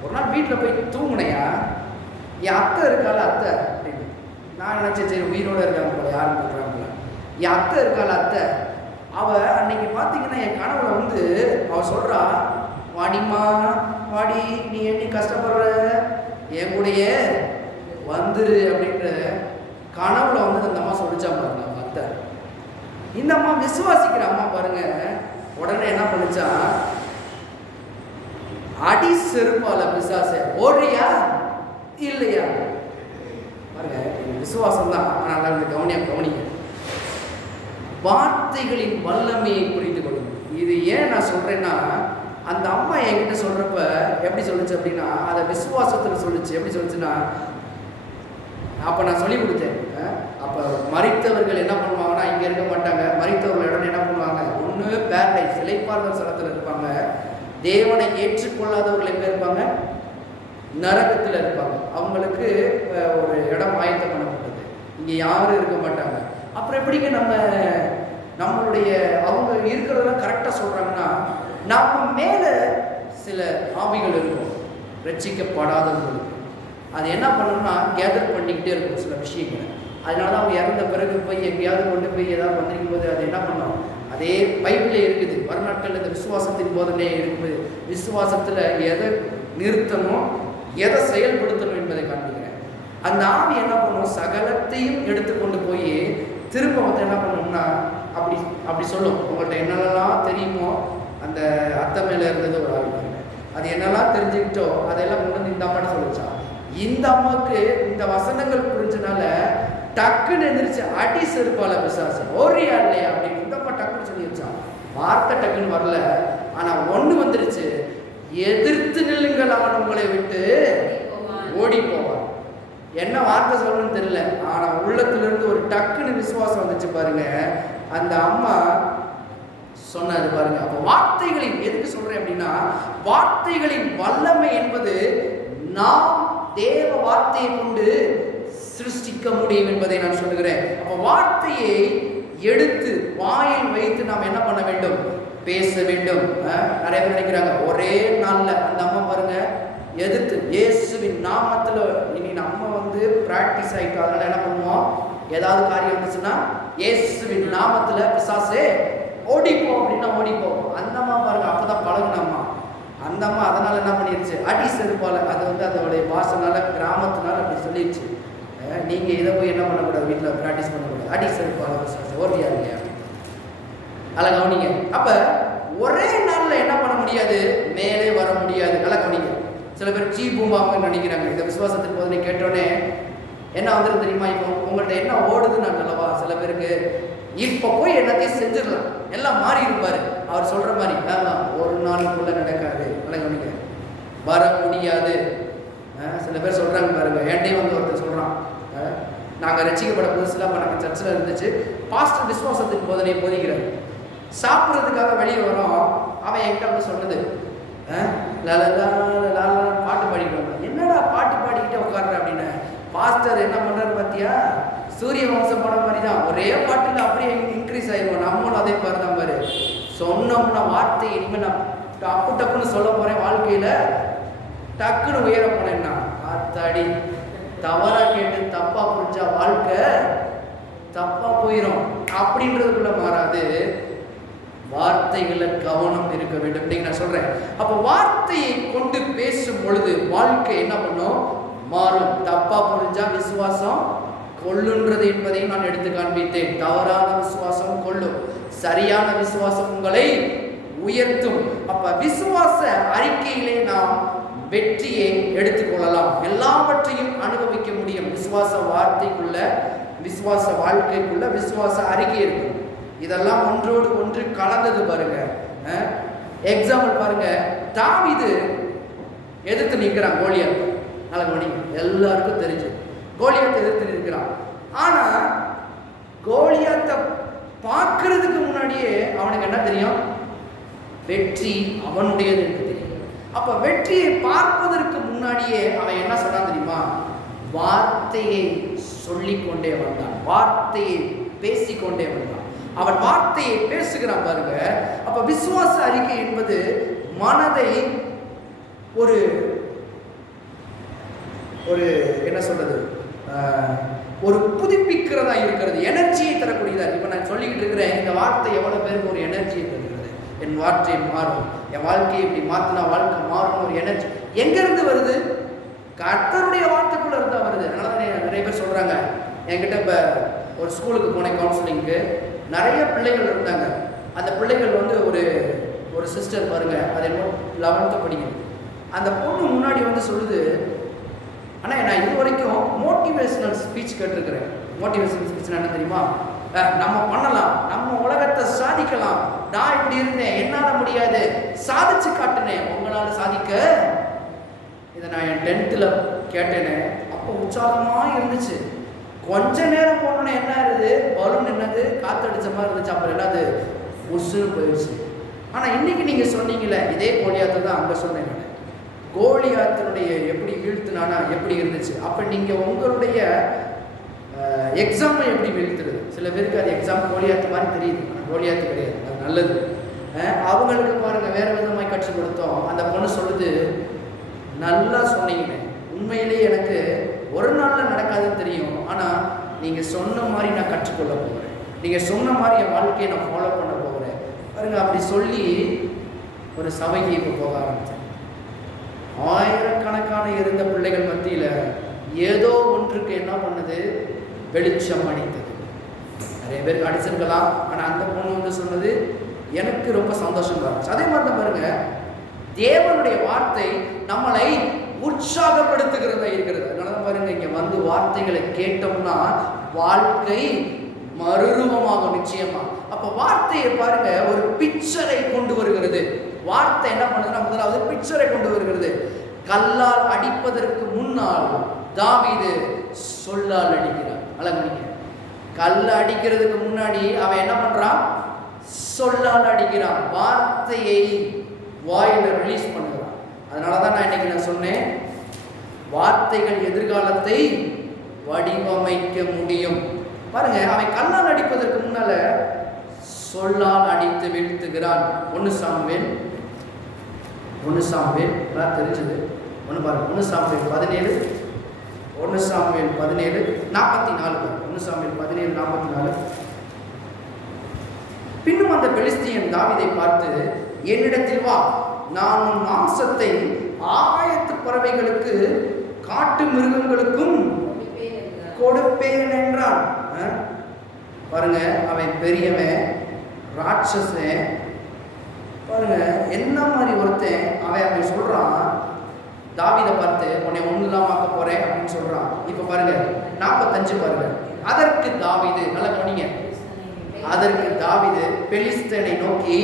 ஒரு நாள் வீட்டில் போய் தூங்கினையா, என் அத்தை இருக்கால அத்தை அப்படின்னு. நான் நினச்சேன் சரி உயிரோடு இருக்காங்க போல, யாரும் இருக்கிறாங்களா. என் அத்தை இருக்கால அத்தை, அவள் அன்னைக்கு பார்த்தீங்கன்னா என் கனவுல வந்து அவள் சொல்கிறா, வாடிம்மா வாடி, நீ என்ன கஷ்டப்படுற, என் கூடயே வந்துரு அப்படின்ற கனவுல வந்து அந்த அம்மா சொல்லிச்சா பாருங்க அவங்க அத்தை. இந்த அம்மா விசுவாசிக்கிற அம்மா பாருங்க, உடனே என்ன பண்ணுச்சா, அடி செருப்பால பிசாச ஓடுறியா இல்லையா பாருங்க. விசுவாசம் தான். ஆனால் அந்த கவனிங்க, வார்த்தைகளின் வல்லமையை புரிந்து கொள்ளும். இது ஏன் நான் சொல்றேன்னா, அந்த அம்மா என்கிட்ட சொல்றப்ப எப்படி சொல்லுச்சு அப்படின்னா, அதை விசுவாசத்தில் சொல்லுச்சு. எப்படி சொல்லுச்சுன்னா, அப்போ நான் சொல்லி கொடுத்தேன். அப்போ மரித்தவர்கள் என்ன பண்ணுவாங்கன்னா, இங்கே இருக்க மாட்டாங்க. மரித்தவர்கள் உடனே என்ன பண்ணுவாங்க, ஒன்று பேரடைஸ் இளைப்பாறுதல் ஸ்தலத்தில் இருப்பாங்க. தேவனை ஏற்றுக்கொள்ளாதவர்கள் எங்கே இருப்பாங்க, நரகத்தில் இருப்பாங்க. அவங்களுக்கு ஒரு இடம் ஆயத்தம் பண்ணப்பட்டது. இங்கே யாரும் இருக்க மாட்டாங்க. அப்புறம் எப்படிங்க நம்மளுடைய அவங்க இருக்கிறதெல்லாம் கரெக்டாக சொல்கிறாங்கன்னா, நம்ம மேலே சில ஆவிகள் இருக்கும் ரட்சிக்கப்படாதவங்களுக்கு. அது என்ன பண்ணணும்னா கேதர் பண்ணிக்கிட்டே இருக்கும் சில விஷயங்களை. அதனால அவங்க இறந்த பிறகு போய் எங்கேயாவது கொண்டு போய் ஏதாவது பண்ணிக்கும் போது அது என்ன பண்ணணும், அதே பைபிளே இருக்குது. மறுநாட்கள் இந்த விசுவாசத்தின் போதனை இருக்கும்போது விசுவாசத்தில் எதை நிறுத்தணும், எதை செயல்படுத்தணும் என்பதை காண்பிக்கிறேன். அந்த ஆவி என்ன பண்ணும், சகலத்தையும் எடுத்துக்கொண்டு போய் திரும்ப வந்து என்ன பண்ணணும்னா அப்படி சொல்லும். உங்கள்கிட்ட என்னென்னலாம் தெரியுமோ, அந்த அத்தை மேலே இருந்தது ஒரு ஆவி, அது என்னெல்லாம் தெரிஞ்சுக்கிட்டோ அதெல்லாம் கொண்டு வந்து இந்த அம்மாட்ட சொல்லிச்சா. இந்த அம்மாவுக்கு இந்த வசனங்கள் புரிஞ்சனால டக்குன்னு எந்திரிச்சு அடி செருப்பால பிசாசு ஓரியா இல்லையா அப்படின்னு இந்த அம்மா டக்குன்னு சொல்லி வச்சான். வார்த்தை டக்குன்னு வரல, ஆனா ஒண்ணு வந்துருச்சு, எதிர்த்து நில்லுங்கள் அவன் உங்களை விட்டு ஓடி போவான். என்ன வார்த்தை சொல்லணும்னு தெரியல, ஆனா உள்ளத்திலிருந்து ஒரு டக்குன்னு விசுவாசம் வந்துச்சு பாருங்க. அந்த அம்மா சொன்னது பாருங்க. அப்போ வார்த்தைகளின், எதுக்கு சொல்றேன் அப்படின்னா, வார்த்தைகளின் வல்லமை என்பது நாம் தேவ வார்த்தையை கொண்டு சிருஷ்டிக்க முடியும் என்பதை நான் சொல்லுகிறேன். அப்போ வார்த்தையை எடுத்து வாயில் வைத்து நாம் என்ன பண்ண வேண்டும், பேச வேண்டும். நிறைய பேர் நினைக்கிறாங்க ஒரே நாள்ல. அந்த அம்மா பாருங்க எதிர்த்து இயேசுவின் நாமத்துல, இனி நம்ம வந்து பிராக்டிஸ் ஆயிட்டோம். அதனால என்ன பண்ணுவோம், ஏதாவது காரியம் வந்துச்சுன்னா இயேசுவின் நாமத்துல பிசாசே ஓடிப்போ அப்படின்னா ஓடிப்போம். அந்த அம்மா பாருங்க அப்பதான் பழகுன அம்மா. அந்த அம்மா அதனால என்ன பண்ணிருச்சு, அடி செருப்பால, அது வந்து அதோடைய பாசனால கிராமத்தினால அப்படி சொல்லிடுச்சு. நீங்க இதை போய் என்ன பண்ணக்கூடாது, வீட்டில் ப்ராக்டிஸ் பண்ணக்கூடாது, அடி செருப்பால ஓடியா இல்லையா. நல்லா கவனிங்க. அப்ப ஒரே நாள்ல என்ன பண்ண முடியாது, மேலே வர முடியாது. நல்லா கவனிங்க. சில பேர் சீ பூம்பாங்கன்னு நினைக்கிறாங்க. இந்த விசுவாசத்தின் போது கேட்டோடனே என்ன வந்துடும் தெரியுமா, இப்போ உங்கள்கிட்ட என்ன ஓடுதுன்னு நல்லவா சில பேருக்கு, இப்போ போய் எல்லாத்தையும் செஞ்சிடலாம், எல்லாம் மாறி இருப்பாரு அவர் சொல்ற மாதிரி. ஒரு நாளுக்குள்ள நடக்காது. நல்லா கவனிங்க, வர முடியாது. சில பேர் சொல்றாங்க பாருங்க, என்கிட்டயும் வந்து ஒருத்தர் சொல்றான், நாங்கள் ரசிக்கப்பட புதுசுல அப்போ நாங்கள் சர்ச்சில் இருந்துச்சு, பாஸ்டர் விசுவாசத்தின் போதனையை போதிக்கிறார், சாப்பிட்றதுக்காக வெளியே வரோம். அவன் என்கிட்ட வந்து சொன்னது, பாட்டு பாடிக்கிட்டு, என்னடா பாட்டு பாடிக்கிட்டே உட்கார்ற அப்படின்னு. பாஸ்டர் என்ன பண்றாரு பார்த்தியா, சூரிய வம்சம் படம் மாதிரி தான், ஒரே பாட்டில் அப்படியே இன்க்ரீஸ் ஆயிடுவோம். நம்மளும் அதே மாதிரி தான் பாரு. சொன்னோம்னா வார்த்தை இனிமேல் நான் டப்பு டப்புன்னு சொல்ல போறேன், வாழ்க்கையில டக்குன்னு உயர போனேன்னா அத்தாடி தவறா கேட்டு தப்பா புரிஞ்சா வாழ்க்கை தப்பா போயிடும் அப்படின்றதுக்குள்ள மாறாது. வார்த்தைகளை கவனம் இருக்க வேண்டும் அப்படின்னு நான் சொல்றேன். அப்ப வார்த்தையை கொண்டு பேசும் பொழுது வாழ்க்கை என்ன பண்ணும்? மாறும். தப்பா புரிஞ்சா விசுவாசம் கொள்ளுன்றது என்பதையும் நான் எடுத்து காண்பித்தேன். தவறான விசுவாசம் கொள்ளும், சரியான விசுவாசம் உங்களை உயர்த்தும். அப்ப விசுவாச அறிக்கையிலே நாம் வெற்றியை எடுத்துக்கொள்ளலாம். எல்லாவற்றையும் அனுபவிக்க முடியும். விசுவாச வார்த்தைக்குள்ள, விசுவாச வாழ்க்கைக்குள்ள விசுவாச அறிக்கை இருக்கும். இதெல்லாம் ஒன்றோடு ஒன்று கலந்தது பாருங்க. எக்ஸாம்பிள் பாருங்க, தாவீது எதிர்த்து நிற்கிறான் கோலியாத். நல்ல கவனி, எல்லாருக்கும் தெரிஞ்சு கோலியாத்தை எதிர்த்து நிற்கிறான். ஆனா கோலியாத்தை பார்க்கறதுக்கு முன்னாடியே அவனுக்கு என்ன தெரியும்? வெற்றி அவனுடையது என்று தெரியும். அப்ப வெற்றியை பார்ப்பதற்கு முன்னாடியே அவன் என்ன சொன்னான் தெரியுமா? வார்த்தையை சொல்லிக்கொண்டே வந்தான், வார்த்தையை பேசிக்கொண்டே வந்தான். அவன் வார்த்தையை பேசுகிறான் பாருங்க. அப்ப விசுவாச அறிக்கை என்பது மனதை ஒரு ஒரு என்ன சொல்றது, ஒரு புதுப்பிக்கிறதா இருக்கிறது, எனர்ஜியை தரக்கூடியதா. இப்ப நான் சொல்லிக்கிட்டு இருக்கிறேன், இந்த வார்த்தை எவ்வளவு பேருக்கு ஒரு எனர்ஜியை தருகிறது. என் வார்த்தை மாறும், என் வாழ்க்கையை இப்படி மாத்தினா வாழ்க்கை மாறும் ஒரு எனர்ஜி எங்க இருந்து வருது? கர்த்தருடைய வார்த்தைக்குள்ள இருந்தா வருது. அதனால நிறைய பேர் சொல்றாங்க, என்கிட்ட இப்ப ஒரு ஸ்கூலுக்கு போனேன் கவுன்சிலிங்க்கு, நிறைய பிள்ளைகள் இருந்தாங்க. அந்த பிள்ளைகள் வந்து ஒரு சிஸ்டர் பாருங்க, அது என்ன 11th படிக்கிறது. அந்த பொண்ணு முன்னாடி வந்து சொல்லுது, ஆனால் நான் இது வரைக்கும் மோட்டிவேஷனல் ஸ்பீச் கேட்டிருக்கிறேன். மோட்டிவேஷனல் ஸ்பீச் என்ன தெரியுமா? நம்ம பண்ணலாம், நம்ம உலகத்தை சாதிக்கலாம், நான் இப்படி இருந்தேன், என்னால் முடியாது, சாதிச்சு காட்டினேன், உங்களால் சாதிக்க. இதை நான் என் 10th கேட்டேனே, அப்போ உற்சாகமாக இருந்துச்சு. கொஞ்ச நேரம் போனோன்னே என்ன ஆகுது? பலூன் என்னது, காத்தடிச்ச மாதிரி இருந்துச்சு. அப்புறம் என்னது, உசுன்னு போயிடுச்சு. ஆனால் இன்னைக்கு நீங்கள் சொன்னீங்களே, இதே கோலியாத்தை தான் அங்கே சொன்னேன். கோலியாத்தினுடைய எப்படி வீழ்த்தினானா எப்படி இருந்துச்சு. அப்போ நீங்கள் உங்களுடைய எக்ஸாமை எப்படி வீழ்த்துறது? சில பேருக்கு அது எக்ஸாம் கோலியாத்து மாதிரி தெரியுது, கோலியாத்து கிடையாது. அது நல்லது. அவங்களுக்கு பாருங்கள் வேறு விதமாக கற்றுக் கொடுத்தோம். அந்த பொண்ணு சொல்லுது, நல்லா சொன்னீங்க, உண்மையிலேயே எனக்கு ஒரு நாளில் நடக்காதுன்னு தெரியும், ஆனால் நீங்கள் சொன்ன மாதிரி நான் கற்றுக்கொள்ள போகிறேன், நீங்கள் சொன்ன மாதிரி என் வாழ்க்கையை நான் ஃபாலோ பண்ண போகிறேன் பாருங்க. அப்படி சொல்லி ஒரு சபைக்கு இப்போ போக ஆரம்பித்தேன். ஆயிரக்கணக்கான இருந்த பிள்ளைகள் மத்தியில் ஏதோ ஒன்றுக்கு என்ன பண்ணுது? வெளிச்சம் அடித்தது. நிறைய பேருக்கு அடிச்சிருக்கலாம், ஆனால் அந்த பொண்ணு வந்து சொன்னது எனக்கு ரொம்ப சந்தோஷமா இருந்துச்சு. அதே மாதிரி தான் பாருங்க, தேவனுடைய வார்த்தை நம்மளை உற்சாகப்படுத்துகிறதா இருக்கிறது. அதனால தான் பாருங்க, இங்க வந்து வார்த்தைகளை கேட்டோம்னா வாழ்க்கை மறுரூபமாகும் நிச்சயமா. அப்ப வார்த்தையை பாருங்க, ஒரு பிக்சரை கொண்டு வருகிறது. வார்த்தை என்ன பண்ணுதுன்னா, முதலாவது பிக்சரை கொண்டு வருகிறது. கல்லால் அடிப்பதற்கு முன்னால் தாவீது சொல்லால் அடிக்கிறான். அழகுங்க, கல்ல அடிக்கிறதுக்கு முன்னாடி அவன் என்ன பண்றான்? சொல்லால் அடிக்கிறான். வார்த்தையை வாயில ரிலீஸ் பண்ணுறான். அதனாலதான் நான் இன்னைக்கு சொன்னேன், வார்த்தைகள் எதிர்காலத்தை வடிவமைக்க முடியும். பாருங்க, அவன் கல்லால் அடிப்பதற்கு முன்னால சொல்லால் அடித்து வீழ்த்துகிறான். 1 சாமுவேல் தெரிஞ்சது ஒன்று பாருங்க. 1 சாமுவேல் 17 1 சாமுவேல் 17:44. 1 சாமுவேல் 17:44. பின்னும் அந்த பெலிஸ்தியன் தாவீதை பார்த்து, என்னிடத்தில் வா, நான் உன் மாம்சத்தை ஆகாயத்து பறவைகளுக்கு காட்டு மிருகங்களுக்கும் கொடுப்பேன் என்றான். பாருங்க, அவன் பெரியவன், ராட்சசன். பாருங்க என்ன மாதிரி ஒருத்தன். அவன் சொல்றான் தாவீதை பார்த்து, உன்னை ஒண்ணு இல்லாம ஆக்க போறேன் அப்படின்னு சொல்றான். இப்ப பாருங்க 45 பாருங்க. அதற்கு தாவீது, நல்லா கவனிங்க, அதற்கு தாவீது பெலிஸ்தனை நோக்கி,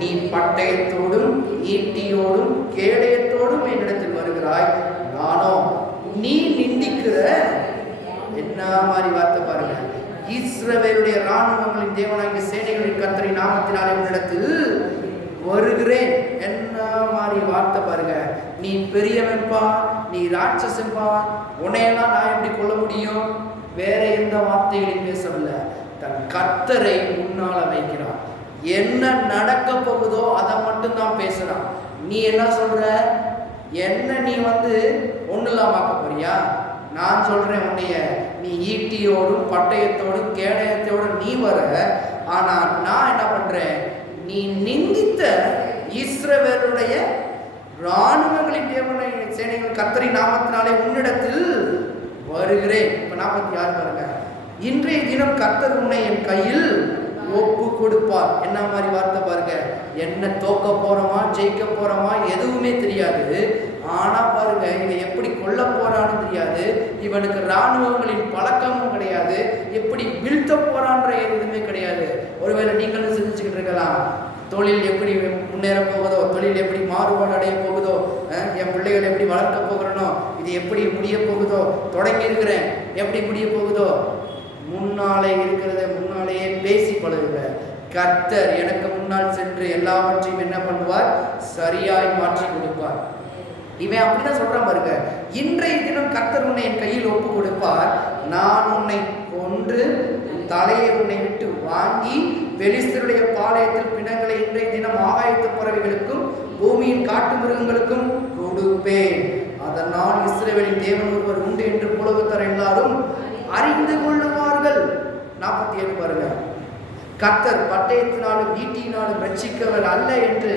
நீ பட்டயத்தோடும் ஈட்டியோடும் கேடயத்தோடும் என்னிடத்தில் வருகிறாய், நானோ நீ நிந்திக்கிற. என்ன மாதிரி வார்த்தை பாருங்க. இஸ்ரவேலுடைய ராணுவங்களின் தேவனாகிய சேனைகளின் கர்த்தரின் நாமத்தினாலே உன்னிடத்தில் வருகிறேன். என்ன மாதிரி வார்த்தை பாருங்க. நீ பெரியவன்பா, நீ ராட்சசன்பா, உன்னையெல்லாம் நான் எப்படி கொள்ள முடியும்? வேற எந்த வார்த்தைகளையும் பேசவில்லை. தன் கர்த்தரை முன்னால வைக்கிறான். என்ன நடக்க போகுதோ அதை மட்டும் தான் பேசுறான். நீ என்ன சொல்ற? என்ன நீ ஒண்ணு இல்லாம ஆக்க போறியா? நான் சொல்றேன், உன்னைய நீ ஈட்டியோடும் பட்டயத்தோடும் கேடயத்தோடும் நீ வர, ஆனா நான் என்ன பண்றேன்? நீ நிந்தித்த இஸ்ரவேலுடைய இராணுவங்களின் தேவனை சேனைகள் கர்த்தரின் நாமத்தினாலே உன்னிடத்தில் வருகிறேன். இப்ப 46 பாருங்க. இன்றைய தினம் கர்த்தர் உன்னை என் கையில் ஒப்பு கொடுப்பார். என்ன மாதிரி வார்த்தை பாருங்க. என்ன தோக்க போறோமா ஜெயிக்க போறோமா எதுவுமே தெரியாது. ஆனா பாருங்க, இவன் எப்படி கொல்ல போறான்னு தெரியாது. இவனுக்கு இராணுவங்களின் பழக்கமும் கிடையாது. எப்படி வீழ்த்த போறான்ற எதுவுமே கிடையாது. ஒருவேளை நீங்களும் சிந்திச்சுக்கிட்டு இருக்கலாம், தொழில் எப்படி முன்னேற போகுதோ, தொழில் எப்படி மாறுபாடு அடைய போகுதோ, என் பிள்ளைகள் எப்படி வளர்க்க போகிறனோ, இது எப்படி முடிய போகுதோ, தொடங்கி இருக்கிறேன் எப்படி முடிய போகுதோ, முன்னாலே இருக்கிறத முன்னாலேயே பேசி பழகுங்க. கர்த்தர் எனக்கு முன்னால் சென்று எல்லாவற்றையும் என்ன பண்ணுவார்? சரியாய் மாற்றி கொடுப்பார். இவன் அப்படிதான் சொல்றான் பாருங்க. இன்றைய தினம் கர்த்தர் உன்னை என் கையில் ஒப்பு கொடுப்பார். நான் உன்னை கொன்று தலையை உன்னை விட்டு வாங்கி பெலிஸ்தருடைய பாளையத்தில் பிணங்களை இன்றைய தினம் ஆகாயத்து பறவைகளுக்கும் பூமியின் காட்டு மிருகங்களுக்கும் கொடுப்பேன். அதனால் இஸ்ரவேலின் தேவன் ஒருவர் உண்டு என்று உலகத்தார் எல்லாரும் அறிந்து கொள்ளுவார்கள். 47 பாருங்க. கர்த்தர் பட்டயத்தினாலும் ஈட்டியினாலும் ரட்சிக்கவர் அல்ல என்று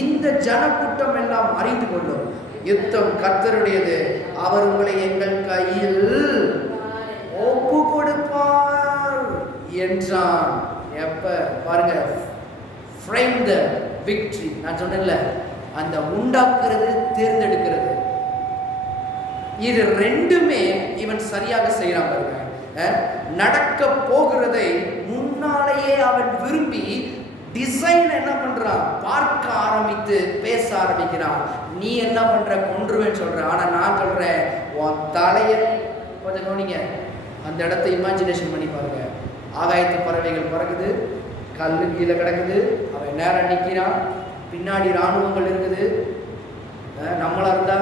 இந்த ஜனக்கூட்டம் எல்லாம் அறிந்து கொள்ளும். யுத்தம் கர்த்தருடையது, அவர் உங்களை எங்கள் கையில் ஒப்பு கொடுப்பார் என்றான். எப்ப பாருங்க, frame the victory. நான் சொன்னேன்ல, அந்த உண்டாக்குறது தேர்ந்தெடுக்கிறது, இது ரெண்டுமே இவன் சரியாக செய்யறான் பாருங்க. நடக்க போகிறதை முன்னாலேயே அவன் விரும்பி டிசைன் என்ன பண்றான்? பார்க்க ஆரம்பித்து பேச ஆரம்பிக்கிறான். நீ என்ன பண்ற? கொன்றுவேன்னு சொல்ற. ஆனா நான் சொல்றேன், உன் தலைய கொஞ்சம் கவனிங்க. அந்த இடத்த இமேஜினேஷன் பண்ணி பாருங்க. ஆகாயத்து பறவைகள் பறக்குது, கல்லு கீழே கிடக்குது, அவன் நேரம் நிற்கிறான், பின்னாடி இராணுவங்கள் இருக்குது. நம்மளா இருந்தா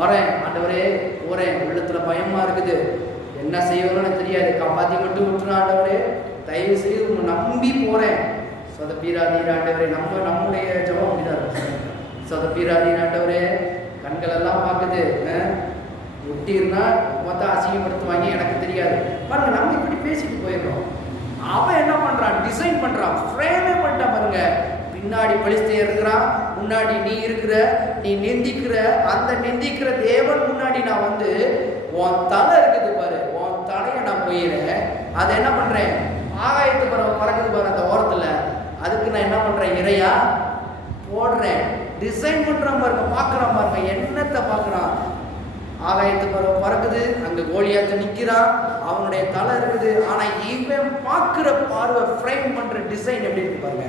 வரேன் ஆண்டவரே போறேன், உள்ளத்துல பயமா இருக்குது, என்ன செய்யணும்னு தெரியாது, காப்பாத்தி மட்டும் விட்டுரும் ஆண்டவரே, தயவு செய்து நம்பி போறேன், சொதப்பீராதீர் ஆண்டவரே. நம்முடைய ஜபம் அப்படிதான், சொதப்பீராதீர் ஆண்டவரே. கண்கள் எல்லாம் பார்க்குது, ஒட்டிருந்தா பார்த்தா அசிங்கப்படுத்துவாங்க, எனக்கு தெரியாது பாருங்க. நம்ம இப்படி பேசிட்டு போயிடுறோம். அவன் என்ன பண்றான்? டிசைன் பண்றான், ஃப்ரேமே பண்ணிட்டான் பாருங்க. பின்னாடி பெலிஸ்தேயர் இருக்கிறான், முன்னாடி நீ இருக்கிற, நீ நிந்திக்கிற, அந்த நிந்திக்கிற தேவன் முன்னாடி நான் வந்து உன் தலை இருக்குது பாரு, உன் தலையை நான் போயிடுறேன். அதை என்ன பண்றேன்? ஆகாயத்து பறக்குது பாரு அந்த ஓரத்துல, அதுக்கு நான் என்ன பண்றேன்? இறையா போடுறேன், டிசைன் பண்றான் பாருங்க, பாக்குறான் பாருங்க, என்னத்தை பாக்குறான்? ஆகாயத்து பறக்குது, அங்க கோலியாத்து நிக்கிறான், அவனுடைய தலை இருக்குது. ஆனா இவன் பார்க்கிற பார்வை, ஃப்ரேம் பண்ற டிசைன் எப்படி இருக்கு பாருங்க.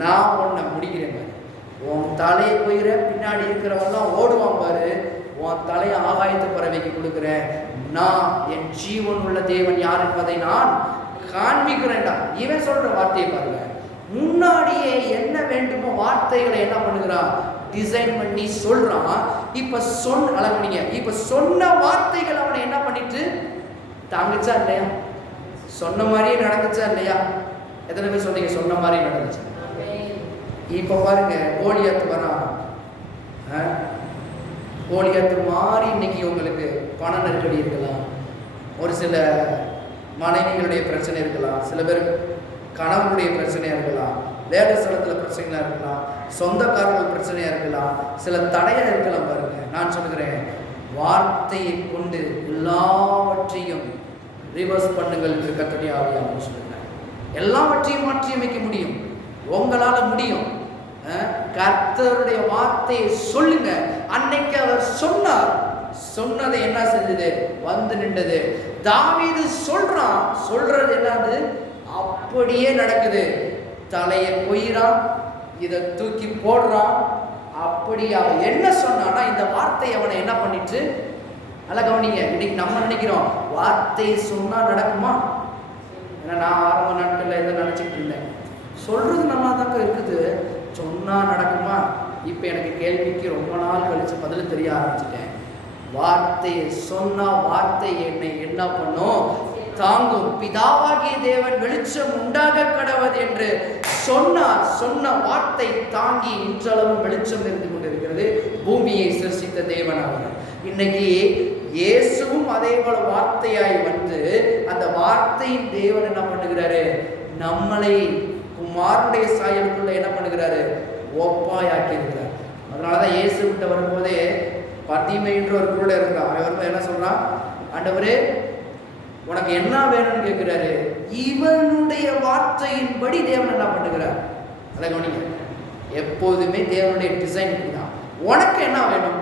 நான் உன்னை முடிக்கிறேன் பாரு, உன் தலையை போயிற, பின்னாடி இருக்கிறவன் ஓடுவான் பாரு, உன் தலையை ஆகாயத்து பறவைக்கு கொடுக்குறேன். நான் என் ஜீவன் உள்ள தேவன் யார் என்பதை நான் காண்பிக்கிறேன்டா. இவன் சொல்ற வார்த்தையை பாருங்க. முன்னாடியே என்ன வேண்டுமோ வார்த்தைகளை என்ன பண்ணுகிறான்? டிசைன் பண்ணி சொல்றான். இப்ப அழகுனீங்க, இப்ப சொன்ன வார்த்தைகள் அவனை என்ன பண்ணிட்டு தாங்குச்சா இல்லையா? சொன்ன மாதிரியே நடந்துச்சா இல்லையா? எத்தனை பேர் சொன்னீங்க சொன்ன மாதிரி நடந்துச்சு? இப்ப பாருங்க, கோலியாத்து வரான். கோலியாத்து மாறி இன்னைக்கு உங்களுக்கு பண நெருக்கடி இருக்கலாம், ஒரு சில மனைவிகளுடைய பிரச்சனை இருக்கலாம், சில பேர் கணவனுடைய பிரச்சனையா இருக்கலாம், வேலை ஸ்தலத்தில் பிரச்சனையா இருக்கலாம், சொந்தக்காரர்கள் பிரச்சனையா இருக்கலாம், சில தடையா இருக்கலாம். பாருங்க, நான் சொல்லுகிறேன், வார்த்தையை கொண்டு எல்லாவற்றையும் ரிவர்ஸ் பண்ணுங்கள் என்று கர்த்தருடைய ஆவியானவர் சொல்லுங்க. எல்லாவற்றையும் மாற்றி அமைக்க முடியும், உங்களால முடியும். கர்த்தருடைய வார்த்தையை சொல்லுங்க. அன்னைக்கு அவர் சொன்னார், சொன்னதை என்ன செஞ்சது? வந்து நின்றது. தாவீது சொல்றான், சொல்றது என்னது? அப்படியே நடக்குது. தலையை கொய்றான், இதை தூக்கி போடுறான். அப்படி அவன் என்ன சொன்னான்னா, இந்த வார்த்தை அவனை என்ன பண்ணிட்டு, நல்லா கவனிங்க. இன்னைக்கு நம்ம நினைக்கிறோம் வார்த்தை சொன்னா நடக்குமா? ஏன்னா நான் ஆரம்ப நாட்கள்ல எதை நினைச்சிட்டு இருந்தேன், சொல்றது நல்லா தாங்க இருக்குது, சொன்னா நடக்குமா? இப்ப எனக்கு கேள்விக்கு ரொம்ப நாள் கழிச்சு பதில் தெரிய ஆரம்பிச்சுட்டேன். வார்த்தையை சொன்னா வார்த்தை என்னை என்ன பண்ணும்? தாங்கும். பிதாவாகிய தேவன் வெளிச்சம் உண்டாக கடவது என்று சொன்னார். சொன்ன வார்த்தை தாங்கி இன்றளவும் வெளிச்சம் இருந்து கொண்டிருக்கிறது. பூமியை சிருஷ்டித்த தேவன் அவர். இன்னைக்கு இயேசுவும் அதே போல வார்த்தையாய் வந்து அந்த வார்த்தையின் தேவன் என்ன பண்ணுகிறாரு? நம்மளை குமாரனுடைய சாயலுக்குள்ள என்ன பண்ணுகிறாரு? ஒப்பாயாக்கி இருக்கிறார். அதனாலதான் இயேசு கிட்ட வரும்போதே பர்தீமை என்ற ஒரு குருட இருக்கிறான். அவன் வரும்போது என்ன சொல்றான்? ஆண்டவரே உனக்கு என்ன வேணும்னு கேட்கிறாரு. இவனுடைய வார்த்தையின்படி தேவன் என்ன பண்ணுகிறார்? அதை கவனிங்க. எப்போதுமே தேவனுடைய டிசைன் தான். உனக்கு என்ன வேணும்?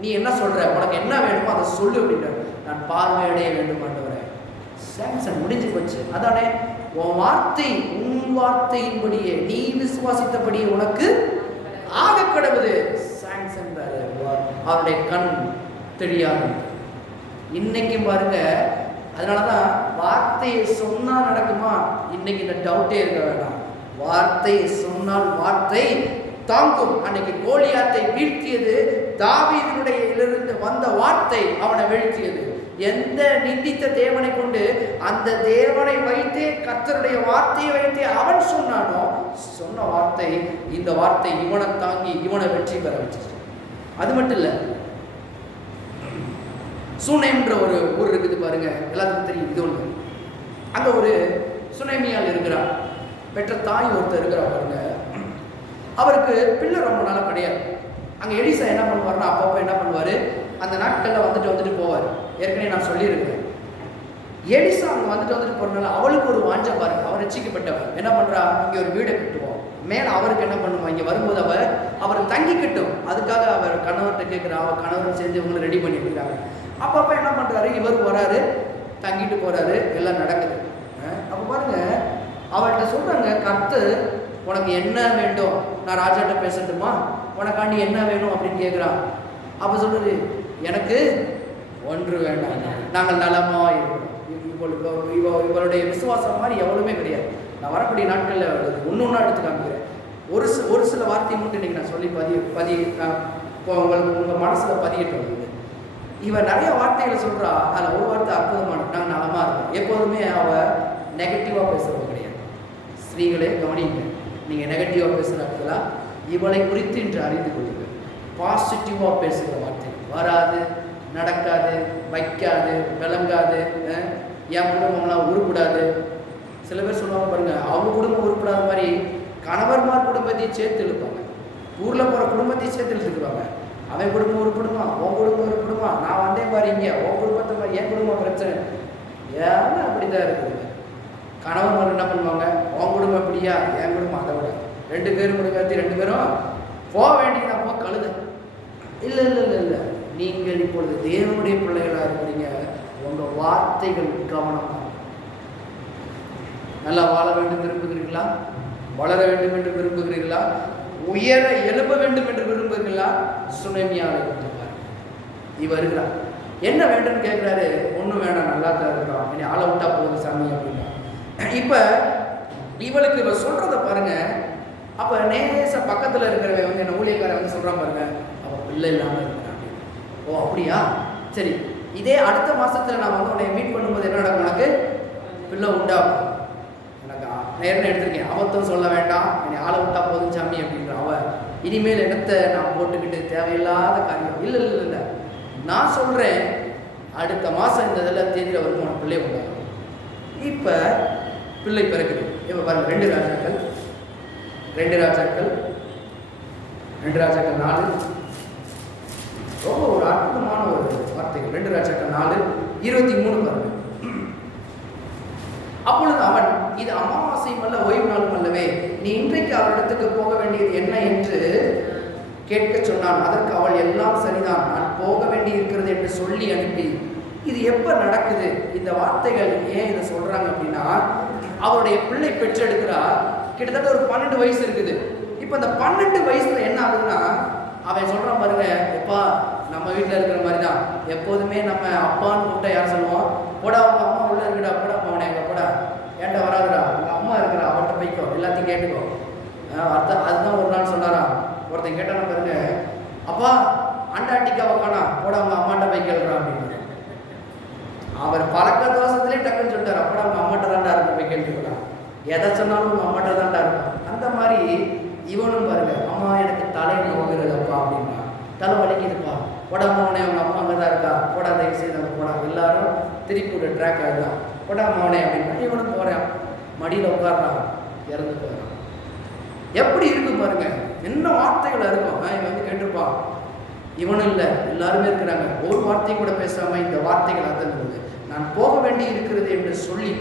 நீ என்ன சொல்ற? உனக்கு என்ன வேணுமோ அதை சொல்லு அப்படின்றார். நான் பார்வையடைய வேண்டும் ஆண்டவரே. சாம்சன் முடிஞ்சு போச்சு. அதானே உன் வார்த்தை, உன் வார்த்தையின்படியே நீ விசுவாசித்தபடியே உனக்கு ஆக கடவுது. சாம்சன் அவருடைய கண் தெரியாது. இன்னைக்கும் பாருங்க. அதனாலதான் வார்த்தையை சொன்னா நடக்குமா? இன்னைக்கு இந்த டவுட்டே இருக்க வேண்டாம். வார்த்தையை சொன்னால் வார்த்தை தாங்கும். அன்னைக்கு கோலியாத்தை வீழ்த்தியது தாவீதினுடைய இலிருந்து வந்த வார்த்தை அவனை வீழ்த்தியது. எந்த நிந்தித்த தேவனை கொண்டு அந்த தேவனை வைத்தே கர்த்தருடைய வார்த்தையை வைத்தே அவன் சொன்னானோ, சொன்ன வார்த்தை, இந்த வார்த்தை இவனை தாங்கி இவனை வெற்றி பெற வச்சு. அது மட்டும் இல்ல, சூனேம்ன்ற ஒரு ஊர் இருக்குது பாருங்க, எல்லாத்துக்கும் தெரியும். இது ஒன்று. அங்க ஒரு சுனேமியால் இருக்கிறார். பெற்ற தாய் ஒருத்தர் இருக்கிறா பாருங்க. அவருக்கு பிள்ளை ரொம்ப நாளாக கிடையாது. அங்கே எலிசா என்ன பண்ணுவார்னா, அப்பப்போ என்ன பண்ணுவார், அந்த நாட்களில் வந்துட்டு போவார். ஏற்கனவே நான் சொல்லியிருக்கேன். எலிசா அங்கே வந்துட்டு போகிறதுனால அவளுக்கு ஒரு வாஞ்ச பாருங்க. அவர் ரட்சிக்கப்பட்டவர். என்ன பண்ணுறா? இங்கே ஒரு வீடை கட்டுவோம். மேலே அவருக்கு என்ன பண்ணுவோம், இங்கே வரும்போது அவர் தங்கி கட்டும். அதுக்காக அவர் கணவர்கிட்ட கேட்குறா. அவர் கணவரும் சேர்ந்து இவங்களை ரெடி பண்ணியிருக்கிறாங்க. அப்பப்போ என்ன பண்ணுறாரு, இவர் வராரு, தங்கிட்டு போகிறாரு, எல்லாம் நடக்குது. அப்போ பாருங்க, அவர்கிட்ட சொல்கிறாங்க, கர்த்தர் உனக்கு என்ன வேண்டும்? நான் ராஜாட்ட பேசட்டுமா? உனக்காண்டி என்ன வேணும் அப்படின்னு கேட்குறான். அப்போ சொல்லுது, எனக்கு ஒன்று வேண்டாம், நாங்கள் நலமாக இருக்கிறோம். இவருடைய விசுவாசம் மாதிரி எவ்வளவுமே கிடையாது. நான் வரக்கூடிய நாட்களில் ஒன்று எடுத்து காமிக்கிறேன். ஒரு சில வார்த்தையை மட்டும் இன்றைக்கி நான் சொல்லி இப்போ உங்களுக்கு உங்கள் மனசில் பதியிட்டு வருது. இவன் நிறைய வார்த்தைகளை சொல்கிறா. அதில் ஒரு வார்த்தை அற்புதமான, நாங்கள் நலமாக இருக்கோம். எப்போதுமே அவள் நெகட்டிவாக பேசுகிறவங்க கிடையாது. ஸ்திரீகளே கவனிங்க, நீங்கள் நெகட்டிவாக பேசுகிறாங்களா? இவளை குறித்து இன்று அறிந்து கொள்ளுங்கள். பாசிட்டிவாக பேசுகிற வார்த்தை வராது, நடக்காது, வைக்காது, விளங்காது, என் குடும்பம்லாம் உருப்படாது. சில பேர் சொல்லுவாங்க பாருங்க, அவங்க குடும்பம் உருப்படாத மாதிரி கணவர்மார் குடும்பத்தையும் சேர்த்து இழுப்பாங்க. ஊரில் போகிற குடும்பத்தையும் சேர்த்து இழுத்துக்குவாங்க. அவன் குடும்பம் உருப்படுமா, உன் குடும்பம் உருப்படுமா, நான் வந்தேன் பாரு இங்கே, உன் குடும்பத்தை மாதிரி என் குடும்பம் பிரச்சனை. ஏன்னா அப்படிதான் இருக்குது. கணவன்மார் என்ன பண்ணுவாங்க, உன் குடும்பம் அப்படியா, என் குடும்பம் அதை விட 2 பேரும் முடிவாத்தி 2 பேரும் போக வேண்டியதான், போ கழுது. இல்லை இல்லை இல்லை இல்லை, நீங்கள் இப்பொழுது தேவனுடைய பிள்ளைகளாக இருக்கிறீங்க. உங்கள் வார்த்தைகள் கவனமாக. நல்லா வாழ வேண்டும் விரும்புகிறீர்களா? வளர வேண்டும் என்று விரும்புகிறீர்களா? உயர எழுப்ப வேண்டும் என்று விரும்புகிறீர்களா? சுனேமியாவை கொடுத்துருப்பார். இவர் இருக்கிறார். என்ன வேண்டும்னு கேட்குறாரு. ஒன்றும் வேண்டாம், நல்லா தான் இருக்கிறோம், இனி ஆளை விட்டா போகுது சாமி அப்படின்னா. இப்போ இவளுக்கு இவ சொல்கிறத பாருங்க. அப்போ நேச பக்கத்தில் இருக்கிறவன் வந்து என்ன ஊழியக்காரன் வந்து சொல்கிறான் பாருங்க, அவள் பிள்ளை இல்லாமல் இருக்கிறான். ஓ அப்படியா, சரி. இதே அடுத்த மாதத்தில் நான் வந்து உன்னை மீட் பண்ணும்போது என்ன நடக்கும், உனக்கு பிள்ளை உண்டாகும். எனக்கு நேரம் எடுத்திருக்கேன், அபத்தம் சொல்ல வேண்டாம், என்னை ஆளை விட்டா போதும் சாமி அப்படின்ற அவ. இனிமேல் இடத்தை நான் போட்டுக்கிட்டு தேவையில்லாத காரியம். இல்லை இல்லை இல்லை, நான் சொல்கிறேன், அடுத்த மாதம் இந்த இதில் தேதியில் வரும் உனக்கு பிள்ளை உண்டாகும். இப்போ பிள்ளை பிறகுது. இப்போ பாருங்க, 2 ராஜாக்கள் 4 ரொம்ப ஒரு அற்புதமான ஒரு வார்த்தைகள். 2 ராஜாக்கள் 4:23 பாருங்க. அப்பொழுது அவன், இது அமாவாசையும் அல்ல ஓய்வு நாளும் அல்லவே, நீ இன்றைக்கு அவரிடத்துக்கு போக வேண்டியது என்ன என்று கேட்க சொன்னான். அதற்கு அவள், எல்லாம் சரிதான், நான் போக வேண்டி இருக்கிறது என்று சொல்லி அனுப்பி. இது எப்போ நடக்குது? இந்த வார்த்தைகள் ஏன் இதை சொல்றாங்க அப்படின்னா, அவருடைய பிள்ளை பெற்றெடுக்கிறா. கிட்டத்தட்ட ஒரு 12 வயசு இருக்குது. இப்போ அந்த 12 வயசுல என்ன ஆகுதுன்னா, அவன் சொல்றான் பாருங்க, எப்பா நம்ம வீட்டில் இருக்கிற மாதிரி தான், எப்போதுமே நம்ம அப்பான்னு கூப்பிட்டா யார் சொல்லுவோம், போடா அவங்க அம்மா உள்ள இருக்குடா, போடா அவனை எங்க போடா, ஏன்டா வராதுடா, உங்க அம்மா இருக்கிறா, அவன்கிட்ட போய்க்கோ, எல்லாத்தையும் கேட்டுக்கோ. அதுதான் ஒரு நாள் சொன்னாராம். ஒருத்தன் கேட்டான பாருங்க, அப்பா அண்டாட்டிக்கா உக்கானா, போடா அவங்க அம்மாட்ட போய் கேள்றா அப்படின்னு. அவர் பழக்க தோசத்திலே டக்குன்னு சொல்லிட்டார், அப்படா அவங்க அம்மாட்ட தாண்டா இருக்கும், போய் கேட்டுக்கலாம். எதை சொன்னாலும் உங்க அம்மாட்ட தாண்டா இருக்கும். அந்த மாதிரி இவனும் பாருங்க, அம்மா எனக்கு தலை நோகிறதப்பா அப்படின்னா, தலை வலிக்குதுப்பா, போடா அம்மாவனே அவங்க அம்மா அங்கே தான் இருக்கா, போடா தயவு செய்து அங்கே போடா. எல்லாரும் திருப்பி ஒரு ட்ராக் ஆகுதான், போடா அம்மாவனே அப்படின்னா இவனும் போகிறான், மடியில் உட்காடுறான், இறந்து போகிறான். எப்படி இருக்கு பாருங்க, என்ன வார்த்தைகள் இருக்கும். இவன் வந்து கேட்டிருப்பான், இவனும் இல்லை எல்லாருமே இருக்கிறாங்க, ஒரு வார்த்தை கூட பேசாம இந்த வார்த்தைகள் அத்தனை நான் போக வேண்டி இருக்கிறது என்று சொல்லி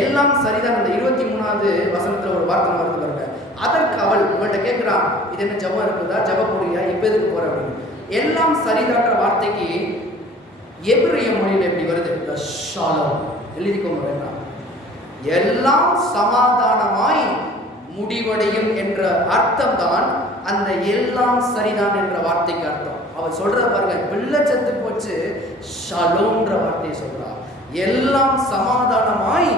எல்லாம் சரிதான். அந்த 23வது வசனத்துல ஒரு வார்த்தை வருது பாருங்க. அதற்கு அவள் இவள்கிட்ட கேட்கிறான், இது என்ன ஜபம் இருக்குதா, ஜப போறியா, எப்ப எதுக்கு போற அப்படின்னு. எல்லாம் சரிதான்ற வார்த்தைக்கு எபிரேய மொழியில் எப்படி வருது, ஷாலோம். எழுதிக்கோங்க வேண்டாம். எல்லாம் சமாதானமாய் முடிவடையும் என்ற அர்த்தம் தான் அந்த எல்லாம் சரிதான் என்ற வார்த்தைக்கு அர்த்தம். அவள் சொல்ற பாருங்க, பிள்ளை செத்து போச்சு, ஷலோம்ன்ற வார்த்தையை சொல்றா. எல்லாம் சமாதானமாய்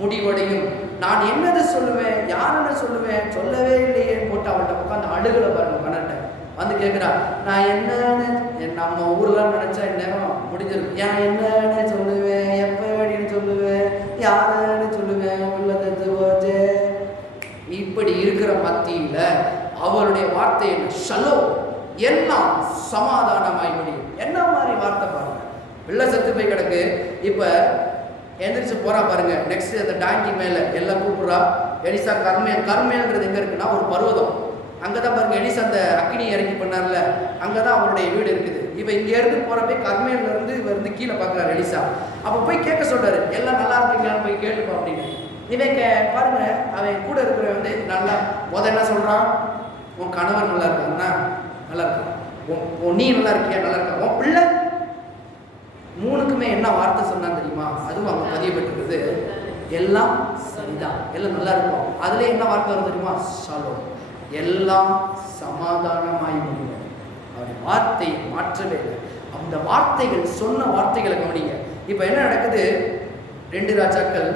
முடிவடையும். நான் என்னது சொல்லுவேன், யாருன்னு சொல்லுவேன், சொல்லவே இல்லையே போட்டு அவள்கிட்ட உட்காந்து அழுகல பாருங்க. கணட்ட வந்து கேட்குறா, நான் என்னன்னு நம்ம ஊர்ல நினைச்சா இந்நேரம் முடிஞ்சிருக்கு. ஏன் என்னன்னு சொல்லுவேன், எப்படின்னு சொல்லுவேன், யாருன்னு சொல்லுவேன், உள்ளது போச்சு. இப்படி இருக்கிற மத்தியில அவருடைய வார்த்தை என்ன, ஷலோ, எல்லாம் சமாதானமாய் முடியும். என்ன மாதிரி வார்த்தை பாருங்க. பிள்ளை செத்து போய் கிடக்கு, இப்ப எந்திரிச்சு போறா பாருங்க. நெக்ஸ்ட் அந்த டாங்கி மேல எல்லாம் கூப்பிடுறா. எலிசா கர்மேல்ன்றது எங்க இருக்குன்னா ஒரு பர்வதம். அங்கதான் பாருங்க எலிசா அந்த அக்கினி இறங்கி பண்ணார்ல, அங்கதான் அவருடைய வீடு இருக்குது. இவ இங்க இருந்து போறப்ப கர்மேல்ல இருந்து இவர் வந்து கீழே பாக்குறாரு எலிசா. அப்ப போய் கேட்க சொல்றாரு, எல்லாம் நல்லா இருக்கீங்களான்னு போய் கேளுப்பா அப்படின்னு. இவன் பாருங்க, அவன் கூட இருக்கிற வந்து நல்லா என்ன சொல்றான், உன் கணவர் நல்லா இருக்காங்கன்னா நல்லா இருக்கான், நீ நல்லா இருக்கியா நல்லா இருக்கா, உன் பிள்ளை, மூணுக்குமே என்ன வார்த்தை சொன்னான்னு தெரியுமா? அதுவும் அவங்க பதியப்பட்டிருக்குது, எல்லாம் சரிதான், எல்லாம் நல்லா இருக்கும். அதுல என்ன வார்த்தை வரும் தெரியுமா? ஷலோம், எல்லாம் சமாதானமாய் முடியும். அவருடைய வார்த்தையை மாற்றவே இல்லை. அந்த வார்த்தைகள் சொன்ன வார்த்தைகளை கவனிங்க. இப்ப என்ன நடக்குது, 2 ராஜாக்கள்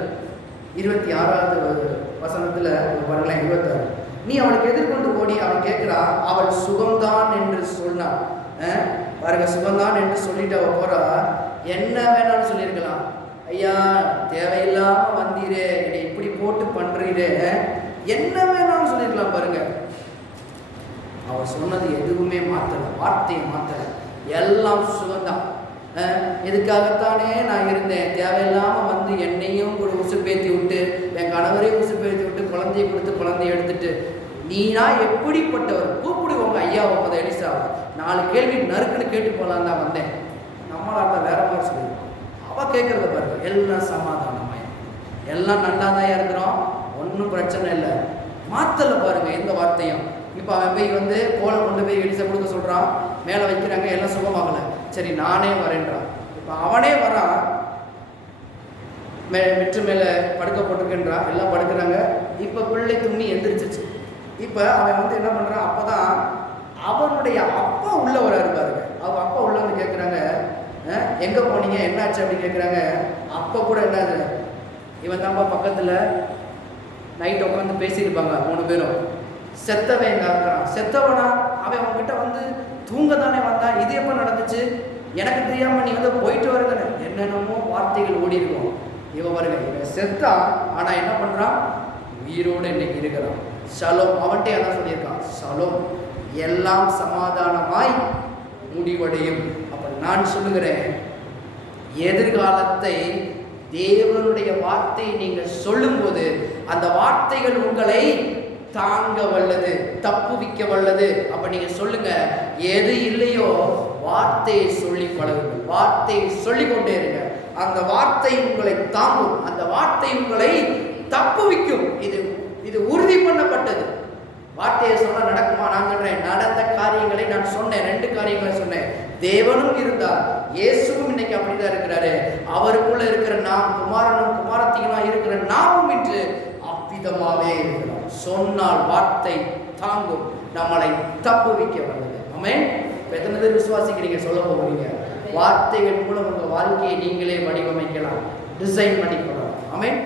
26வது வசனத்துல பாருங்களேன், 26. நீ அவளுக்கு எதிர்கொண்டு ஓடி அவன் கேட்கிறா, அவள் சுகம்தான் என்று சொன்னாள். பாருங்க, சுகம்தான் என்று சொல்லிட்டு அவ போறா. என்ன வேணாலும் சொல்லியிருக்கலாம், ஐயா தேவையில்லாம வந்தீரே, என்னை இப்படி போட்டு பண்றீரே, என்ன வேணாலும் சொல்லியிருக்கலாம். பாருங்க, அவ சொன்னது எதுவுமே மாத்தல, வார்த்தையை மாத்தல, எல்லாம் சுகம்தான். இதுக்காகத்தானே நான் இருந்தேன், தேவையில்லாம வந்து என்னையும் கூட உசுப்பேத்தி விட்டு, என் கணவரையும் உசுப்பேத்தி விட்டு, குழந்தைய கொடுத்து குழந்தைய எடுத்துட்டு, நீனா எப்படிப்பட்டவர், கூப்பிடுவோங்க ஐயா உங்க எலிசாவை, 4 கேள்வி நறுக்குன்னு கேட்டு போகலான்னு தான் வந்தேன். நம்மளாட்ட வேற மாதிரி சொல்லியிருக்கோம். அவ கேட்கறத பாருங்க, எல்லாம் சமாதானமாய், எல்லாம் நல்லா தான் இருக்கிறோம், ஒன்றும் பிரச்சனை இல்லை, மாத்தல பாருங்க எந்த வார்த்தையும். இப்போ அவன் போய் வந்து கோலை கொண்டு போய் எலிசா கொடுக்க சொல்றான், மேலே வைக்கிறாங்க, எல்லாம் சுகமாகல, சரி நானே வரேன்றான். இப்போ அவனே வரான், மெற்று மேலே படுக்க போட்டுக்கின்றான், எல்லாம் படுக்கிறாங்க. இப்போ பிள்ளை துண்ணி எந்திரிச்சிச்சு. இப்போ அவன் வந்து என்ன பண்ணுறான், அப்போதான் அவனுடைய அப்பா உள்ள வராரு பாருங்க. அவங்க அப்பா உள்ள வந்து கேட்குறாங்க, எங்கே போனீங்க, என்னாச்சு அப்படின்னு கேட்குறாங்க. அப்போ கூட என்னது, இவன் தான்ப்பா பக்கத்தில் நைட் உட்காந்து பேசியிருப்பாங்க 3 பேரும். செத்தவன் எங்க இருக்கிறான், செத்தவனா, அவன் அவன்கிட்ட வந்து தூங்க தானே வந்தான், இது எப்போ நடந்துச்சு, எனக்கு தெரியாம நீ வந்து போயிட்டு வருங்க, என்னென்னமோ வார்த்தைகள் ஓடி இருக்கும். இவன் வருங்க, இவன் செத்தான், ஆனா என்ன பண்றான், உயிரோடு இன்னைக்கு இருக்கிறான். ஷலோம், அவன்கிட்ட அதான் சொல்லியிருக்கான், ஷலோம், எல்லாம் சமாதானமாய் முடிவடையும். அப்ப நான் சொல்லுகிறேன், எதிர்காலத்தை தேவனுடைய வார்த்தை நீங்க சொல்லும் போது அந்த வார்த்தைகள் உங்களை தாங்க வல்லது, தப்புவிக்க வல்லது. அப்ப நீங்க சொல்லுங்க, எது இல்லையோ வார்த்தையை சொல்லி பழகுங்க, வார்த்தையை சொல்லிக் கொண்டே இருங்க. அந்த வார்த்தை உங்களை தாங்கும், அந்த வார்த்தை உங்களை தப்புவிக்கும். இது உறுதி பண்ணப்பட்டது. வார்த்தையை சொன்னா நடக்குமா? நான் சொல்றேன், நடந்த காரியங்களை நான் சொன்னேன், 2 காரியங்களை சொன்னேன். தேவனும் இருந்தார், இயேசுவும் இன்னைக்கு அப்படிதான் இருக்கிறாரு. அவருக்குள்ள இருக்கிற நாம், குமாரனும் குமாரத்தியுமா இருக்கிற நாமும் இன்று அவ்விதமாவே இருக்கிறோம். சொன்னால் வார்த்தை தாங்கும், நம்மளை தப்புவிக்க வல்லது. ஆமென். எத்தனை பேர் விசுவாசிக்கிறீங்க? சொல்ல போகிறீங்க. வார்த்தைகள் மூலம் உங்க வாழ்க்கையை நீங்களே வடிவமைக்கலாம், டிசைன் பண்ணி கொள்ளலாம். ஆமென்.